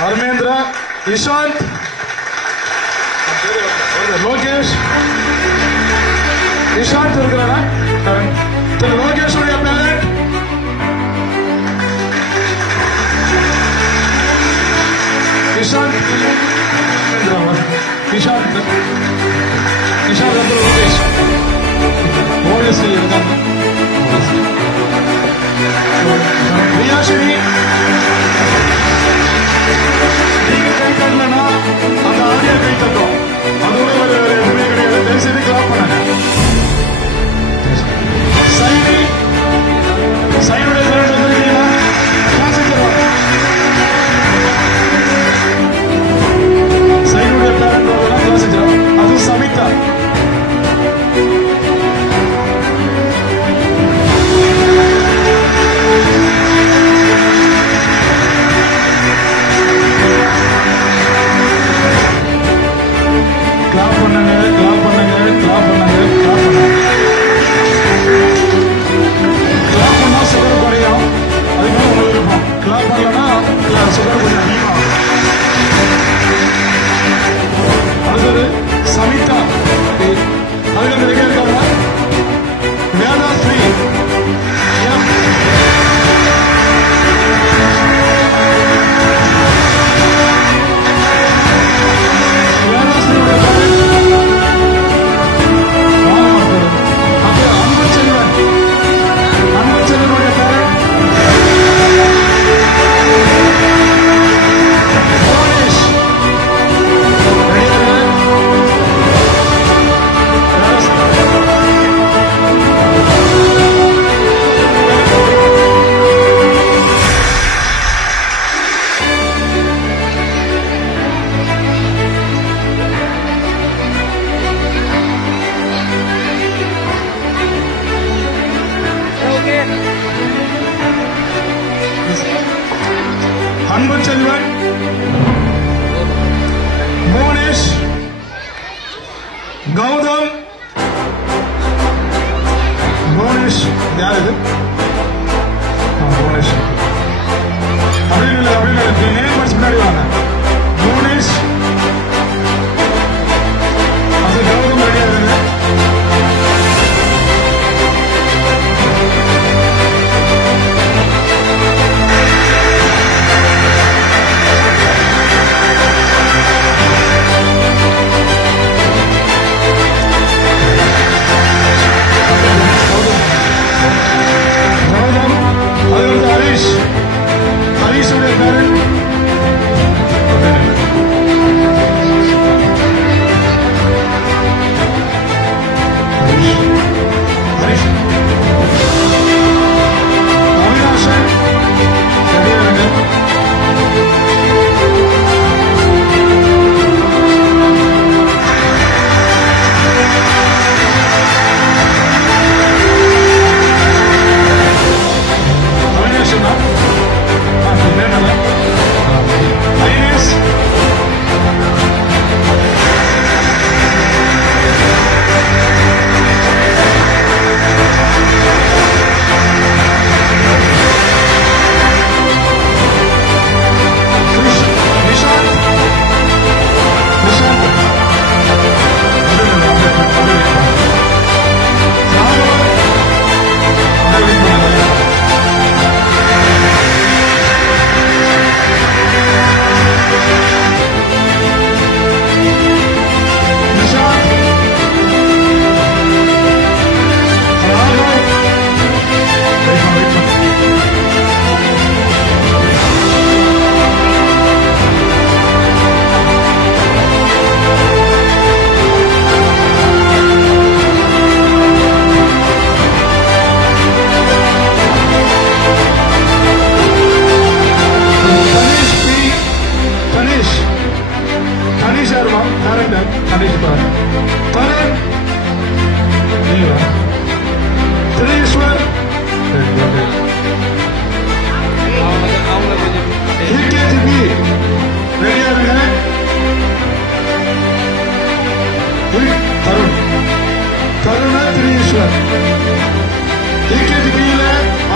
ஹர்மேந்திரா இஷாந்த் லோகேஷ். இஷாந்த் இருக்கிறாரா? லோகேஷ் உடைய பேரண்ட். இஷாந்த் இஷாந்த் இஷாந்த் அப்புறம் லோகேஷ். ஓஎஸ்சி இருக்காங்க. ரியாஷினி கை தட்டலன்னா அந்த ஆடியோ கை தட்டும். அதோட வேற எதுவுமே கிடையாது. தயவுசெய்து கிளாப் பண்ணுங்க. சைனுடைய பேரண்ட் வந்துருக்கீங்களா? சைனுடைய பேரண்ட் வரலாம் யோசிக்கிறோம். அது சமிதா. கிளாப் பண்ணுங்க, கிளாப் பண்ணுங்க, கிளாப் பண்ணுங்க, கிளாப் பண்ணுங்க. கிளாப் பண்ணா சுகர் குறையும். அதுக்காக உங்களுக்கு இருக்கும். கிளாப் பண்ணலன்னா சுகர் கொஞ்சம் அதிகமாகும். அடுத்தது சமிதா. அதுக்கு ரெடியா இருக்காங்க. வேதாஸ்ரீ. அன்பு செல்வன், புவனேஷ், கௌதம், புவனேஷ் யார் இது? புவனேஷ் அப்படின்னு இல்லை, அப்படின்னு இல்லை. நேம் படிச்சு முன்னாடி வாங்க. புவனேஷ், அது கௌதம் ரெடியா இருங்க. ஹரிஷ், ஹரிஷுடைய பேரண்ட் ஹரிஷ், அவினாஷன் ரெடியாருங்க.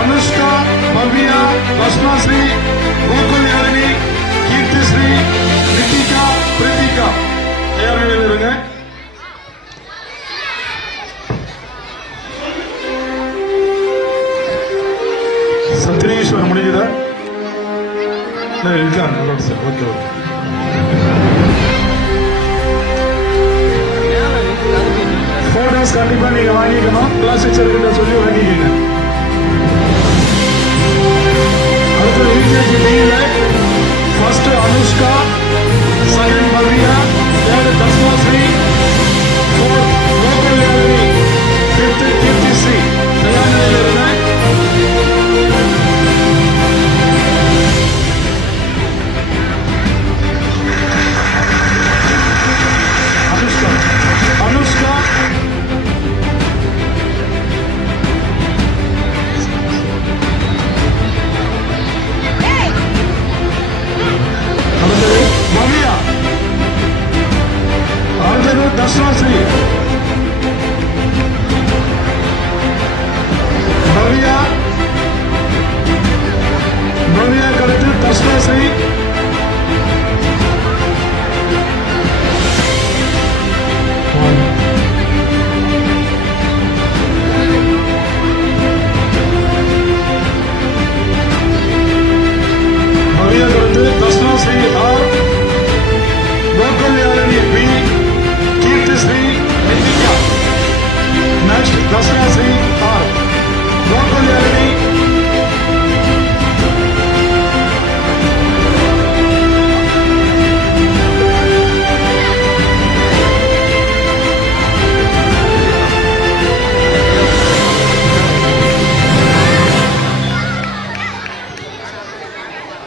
अनुष्का, भव्या, रश्माश्री, गोकुल यालिनी, कीर्तिश्री, ரித்திகா, பிரித்திகா தயாராக இருங்க. சத்ரீஸ்வர் முடிஞ்சதா? இருக்காங்க சார். Okay okay. போட்டோஸ் கண்டிப்பா நீங்க வாங்கிக்கணும். கிளாஸ் டீச்சர் கிட்ட சொல்லி வாங்கிக்கங்க. அடுத்து யூகேஜி ஃபர்ஸ்ட் அனுஷ்கா,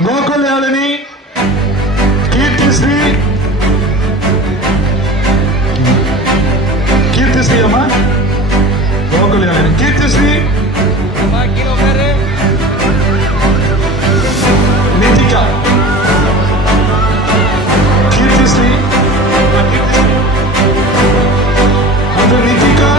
கோகுல்யாளினி, கீர்த்திஸ்ரீ, கீர்த்திஸ்ரீ அம்மா, கோகுல்யாளினி, கீர்த்திஸ்ரீ, நிதிகா, கீர்த்திஸ்ரீ, அது நிதிகா,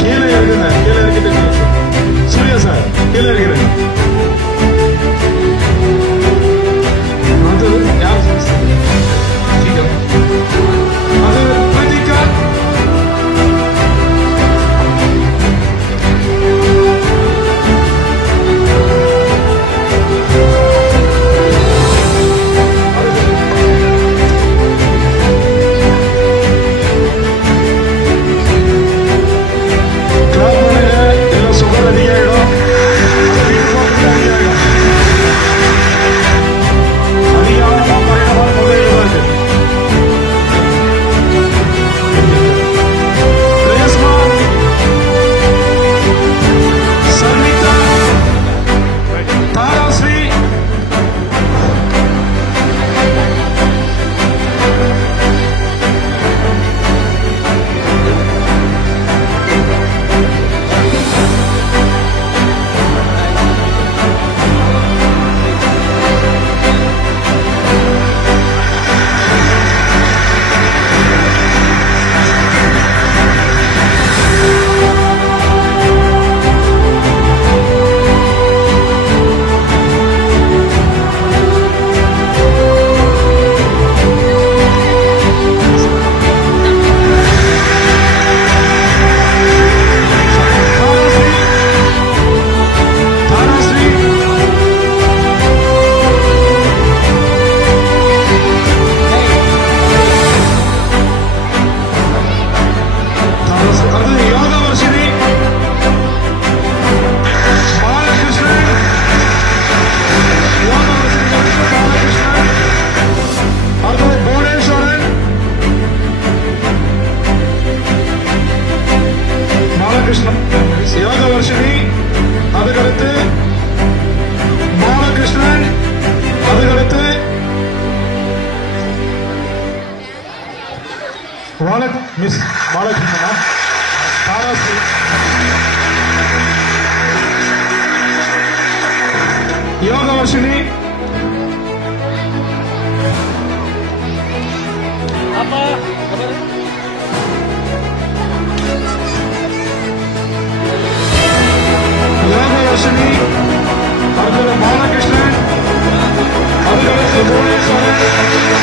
கீழே இருக்கிற சூர்யா சார் கீழே இருக்கிறேன். அது யார் அது பிரதீகா, யோகவர்ஷினி, அதுக்கடுத்து பாலகிருஷ்ணன், அதுக்கடுத்து மிஸ் பாலகிருஷ்ணனா, தாராஸ்ரீ, யோகவர்ஷினி, யோகவர்ஷினி, அடுத்தது பாலகிருஷ்ணன், அதுக்கடுத்து Bhuvaneswaran, Balakrishnan,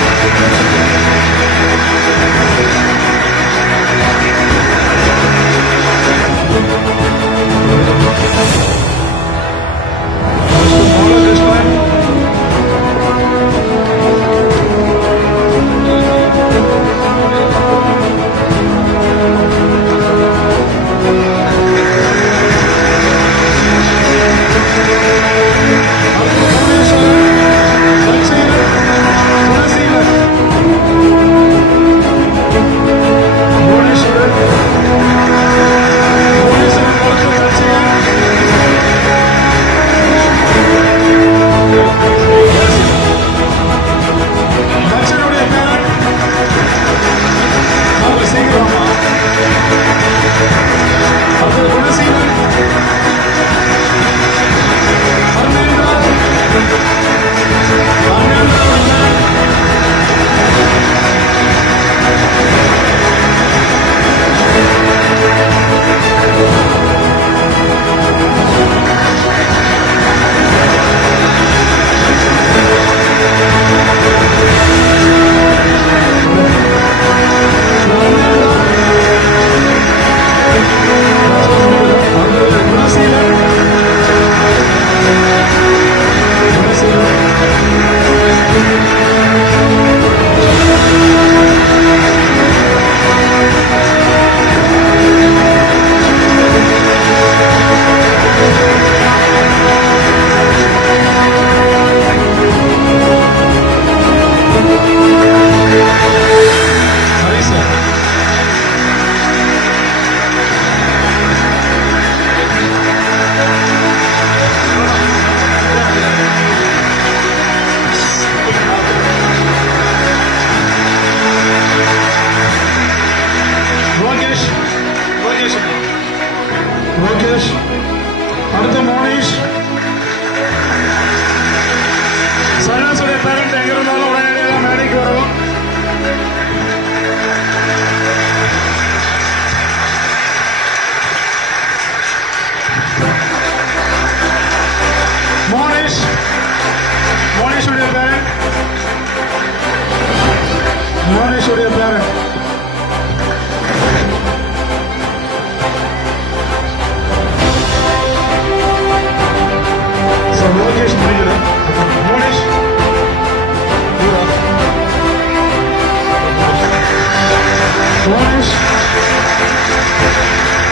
Monesh,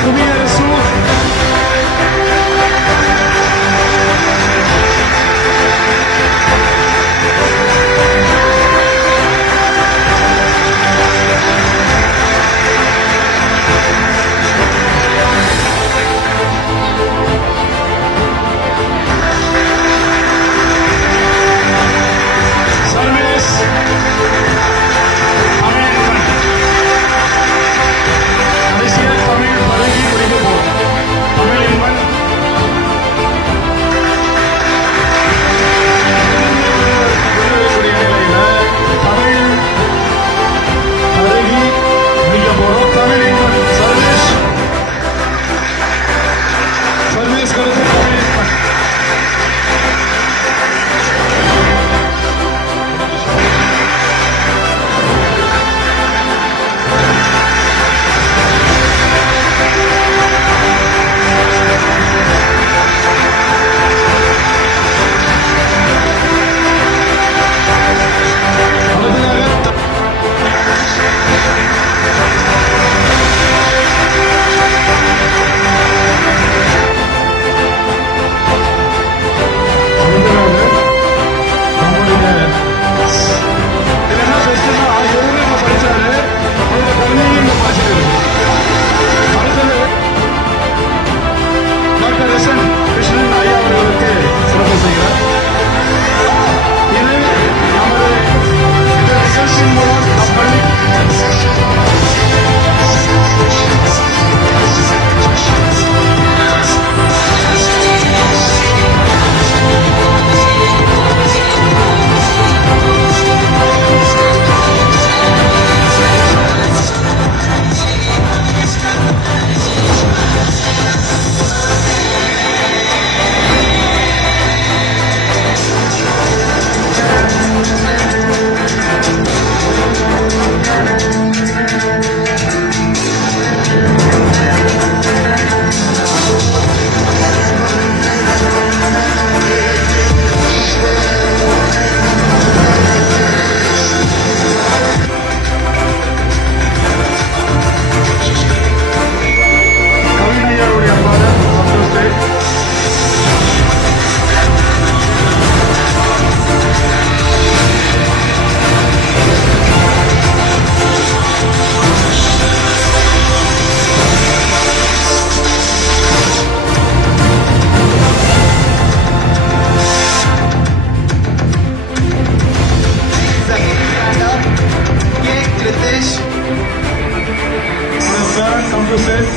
Kumiarasu, Service, American. கடைசியா தமிழ் பழகி முடிக்க போறோம். தமிழ் இன்பன் நிலையில தமிழ் பழகி முடிக்க போறோம். தமிழ் இன்பன் சர்வீஸ் கருத்து Tamil Inban. Come to sit.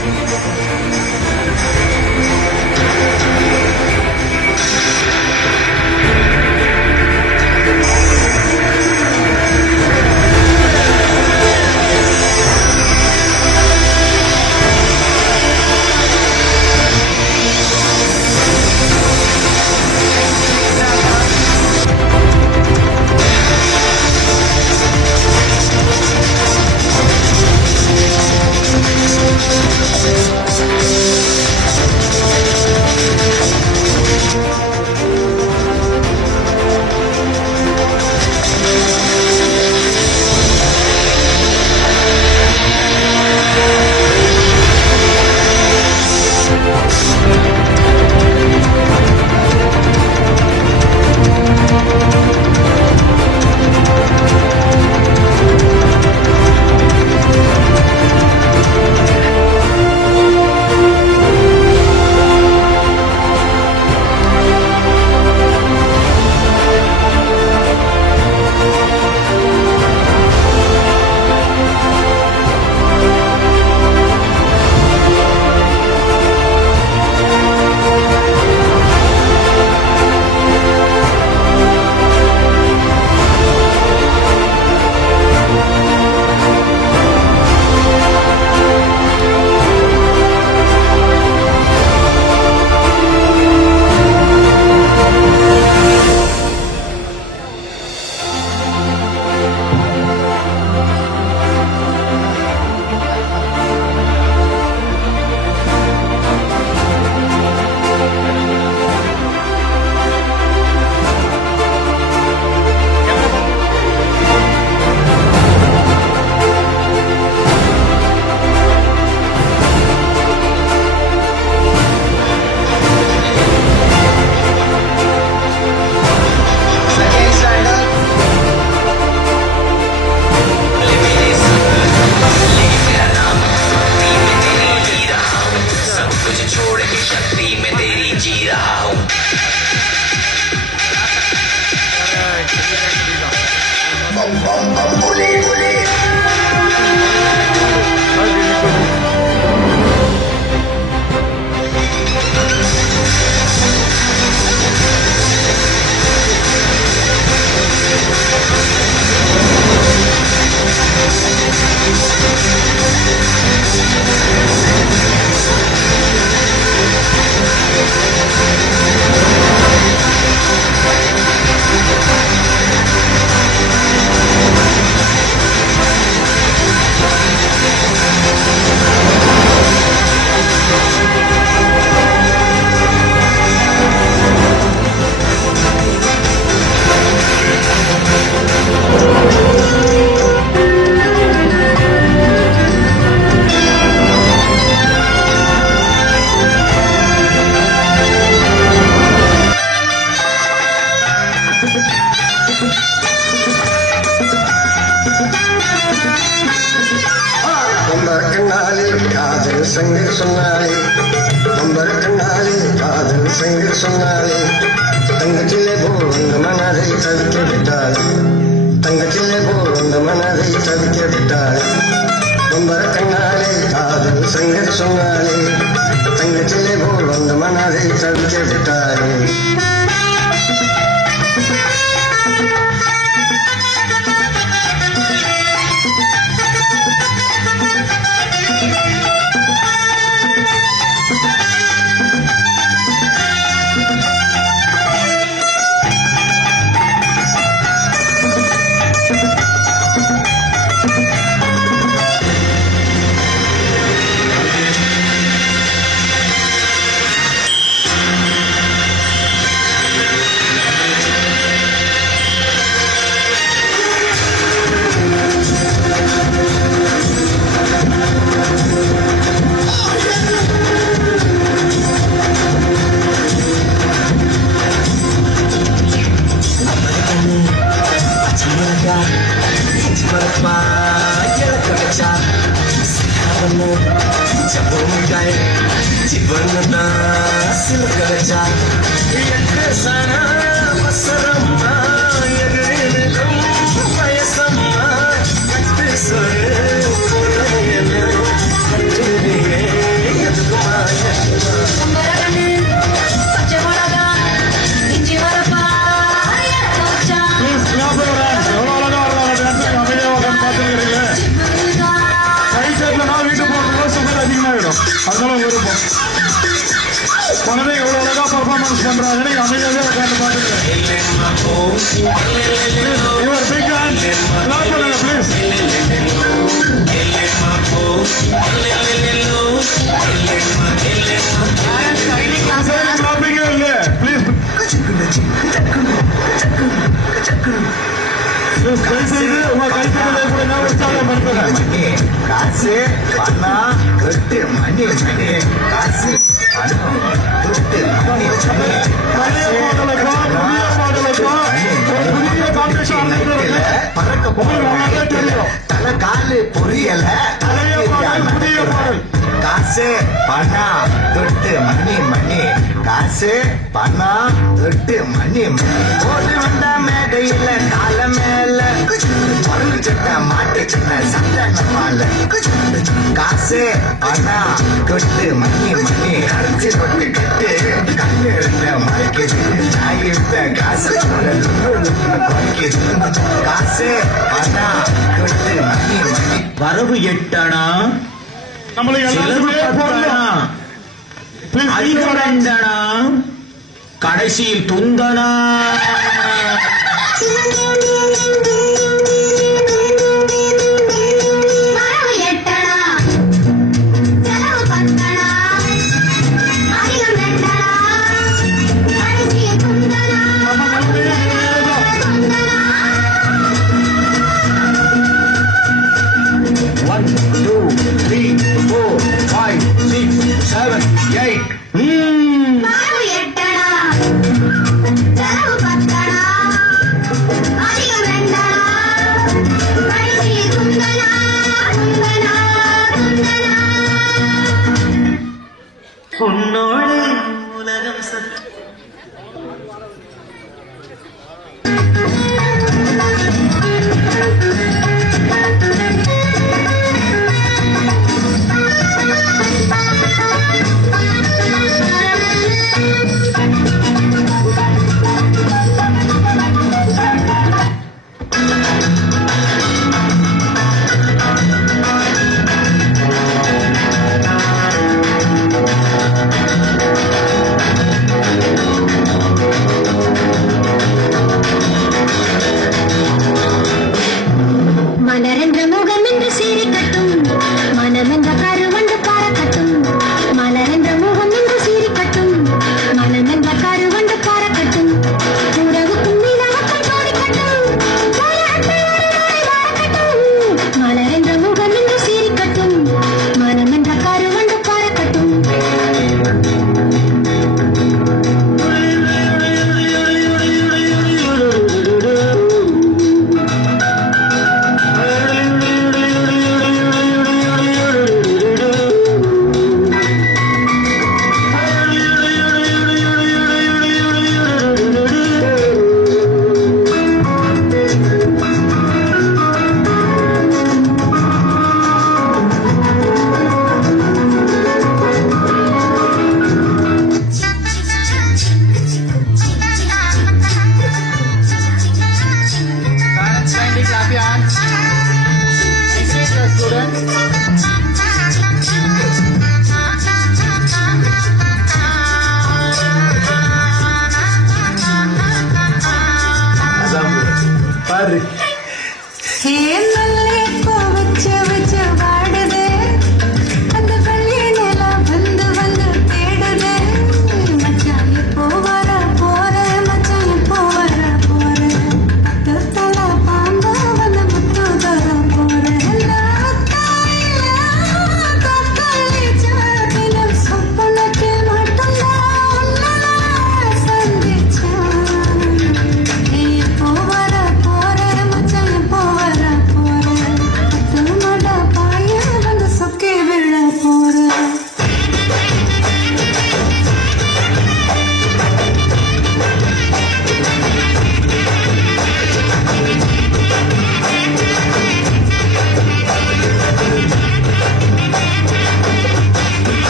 காதல் சங்கர் சொன்னாலே நம்பர் கண்ணாலே காதல் சங்கர் சொன்னாலே தங்கச்சிலே போல் வந்த மனதை தவிக்க விட்டாள் தங்கச்சிலே போல் வந்த மனதை தவிக்க விட்டாள் நம்பர் கண்ணாலே காதல் சங்கர் சொன்னாலே தங்கச்சிலே போல் வந்த மனதை தவிக்க விட்டாள் அதனால விருப்பம் குழந்தை எவ்வளவு அழகா பர்ஃபார்மன்ஸ் பண்றாங்கன்னு அமைதியாவே உட்காந்து பாத்துக்கிறேன். காசு பணம் தொட்டு மணி மணி காசு பணம் தொட்டு மணி தலை காலு புரியல காசு பணம் தொட்டு மணி மணி காசு பணம் தொட்டு மணி மணி ஓடி வந்த மேடையில கால மேல பொருள் சட்ட மாட்டு சின்ன சந்தனமால காசு பணம் தொட்டு மணி மணி அரைச்சி தொட்டு கட்டு கண்ணு இருந்த மறைக்குது சாய் இருந்த காசு குறைக்குது காசு பணம் தொட்டு மணி மணி வரவு 8 அணா நம்மளுக்கு கடைசியில் துந்தனா உன்னோடு உலகம் சத்து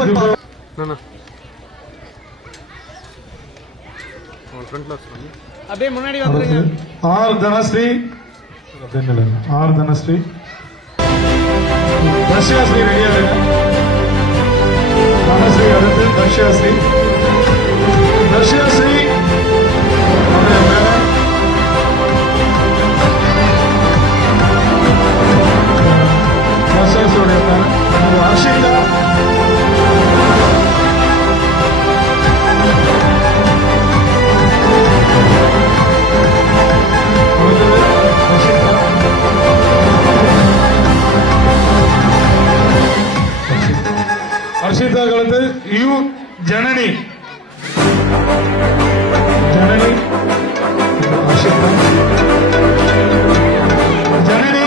for அப்படியே முன்னாடி வந்துருங்க. ஆர் தனஸ்ரீ ஆர் தனஸ்ரீ தர்ஷாஸ்ரீ ரெடியா இருங்க. தனஸ்ரீ அடுத்து தர்ஷாஸ்ரீ தர்ஷாஸ்ரீ தர்ஷாஸ்ரீயோடைய அர்ஷிதா हर्षिता कलते यू Janani Janani Harshita Janani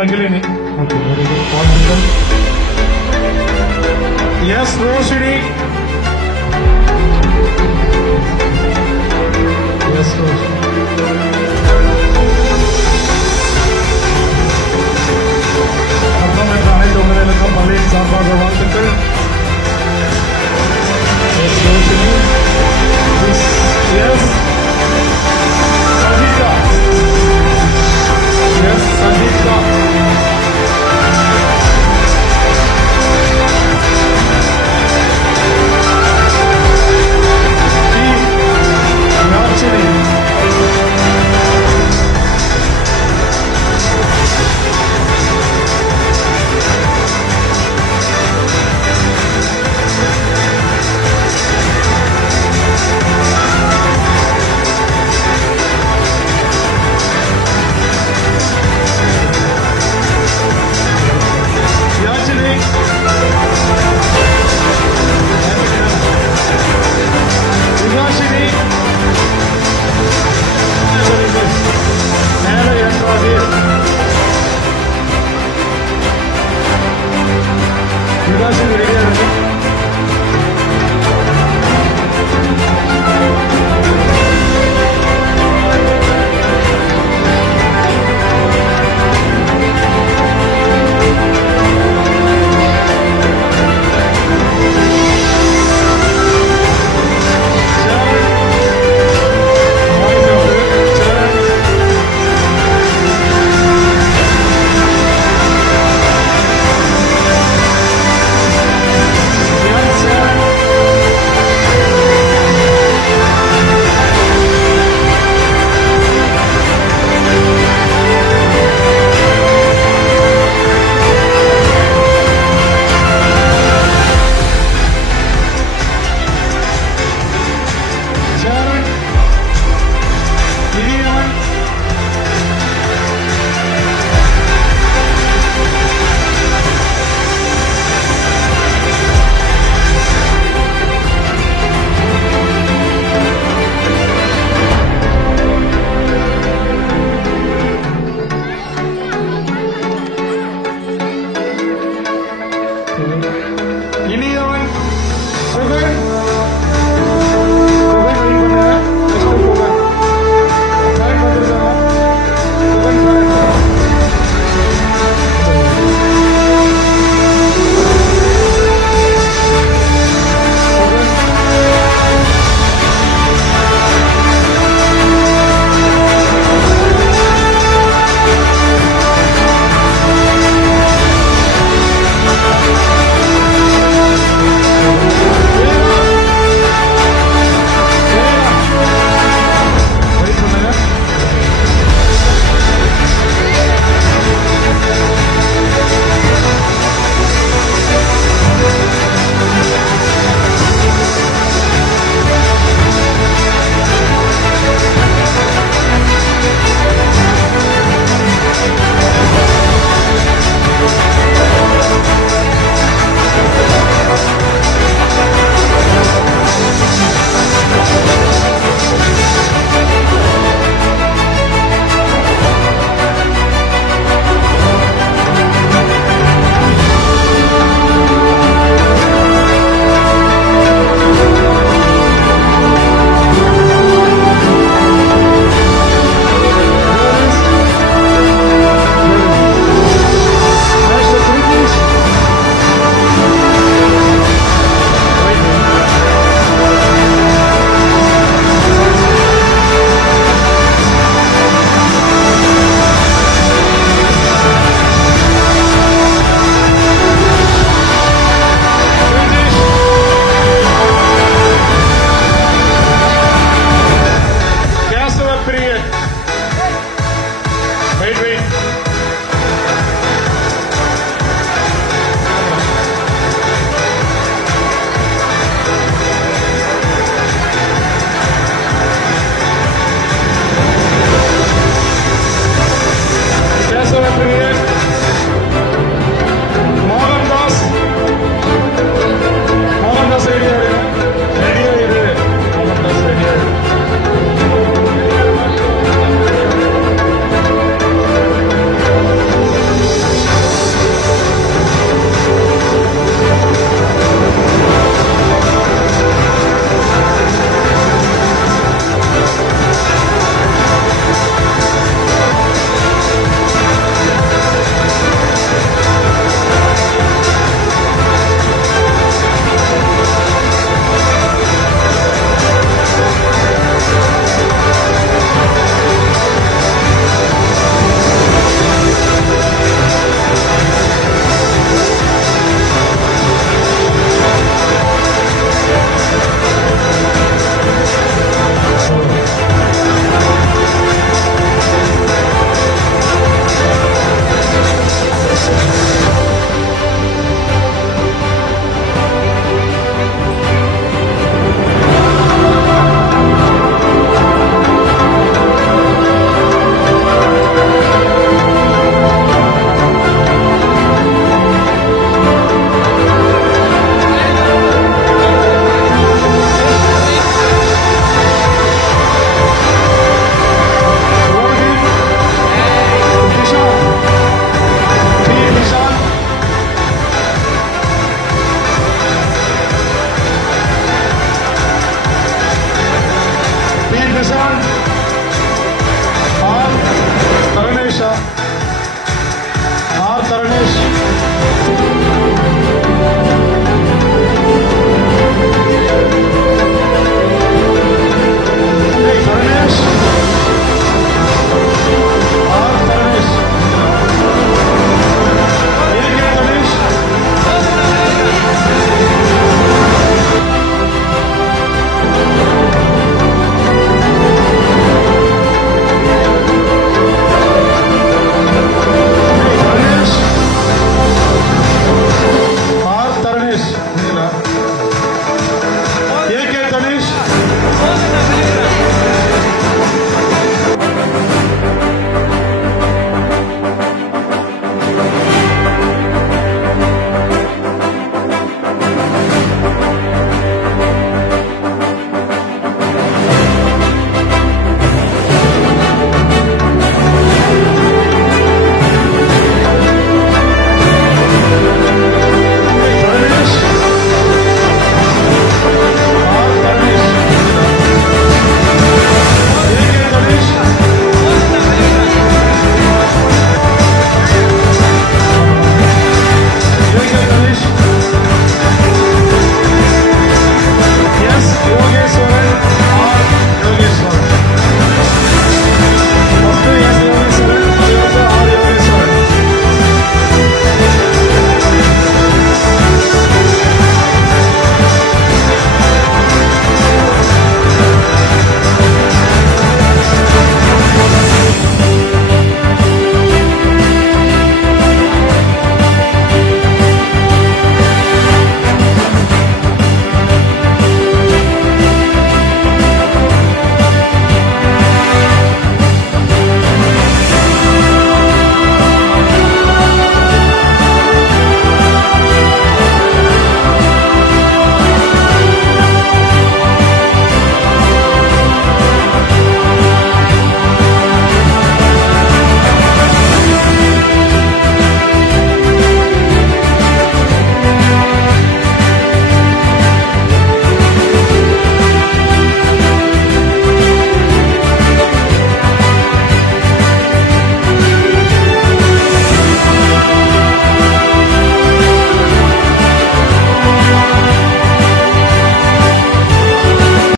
Magilini. Okay, very good. Wonderful. Yes, Roshni. Yes, Roshni. அப்புறம் அனைத்து உங்களுக்கும் பள்ளியின் சார்பாக வாழ்த்துக்கள். Yes, Roshni. Yes. Sangeeta. Yes, Sangeeta. Charan Prashanth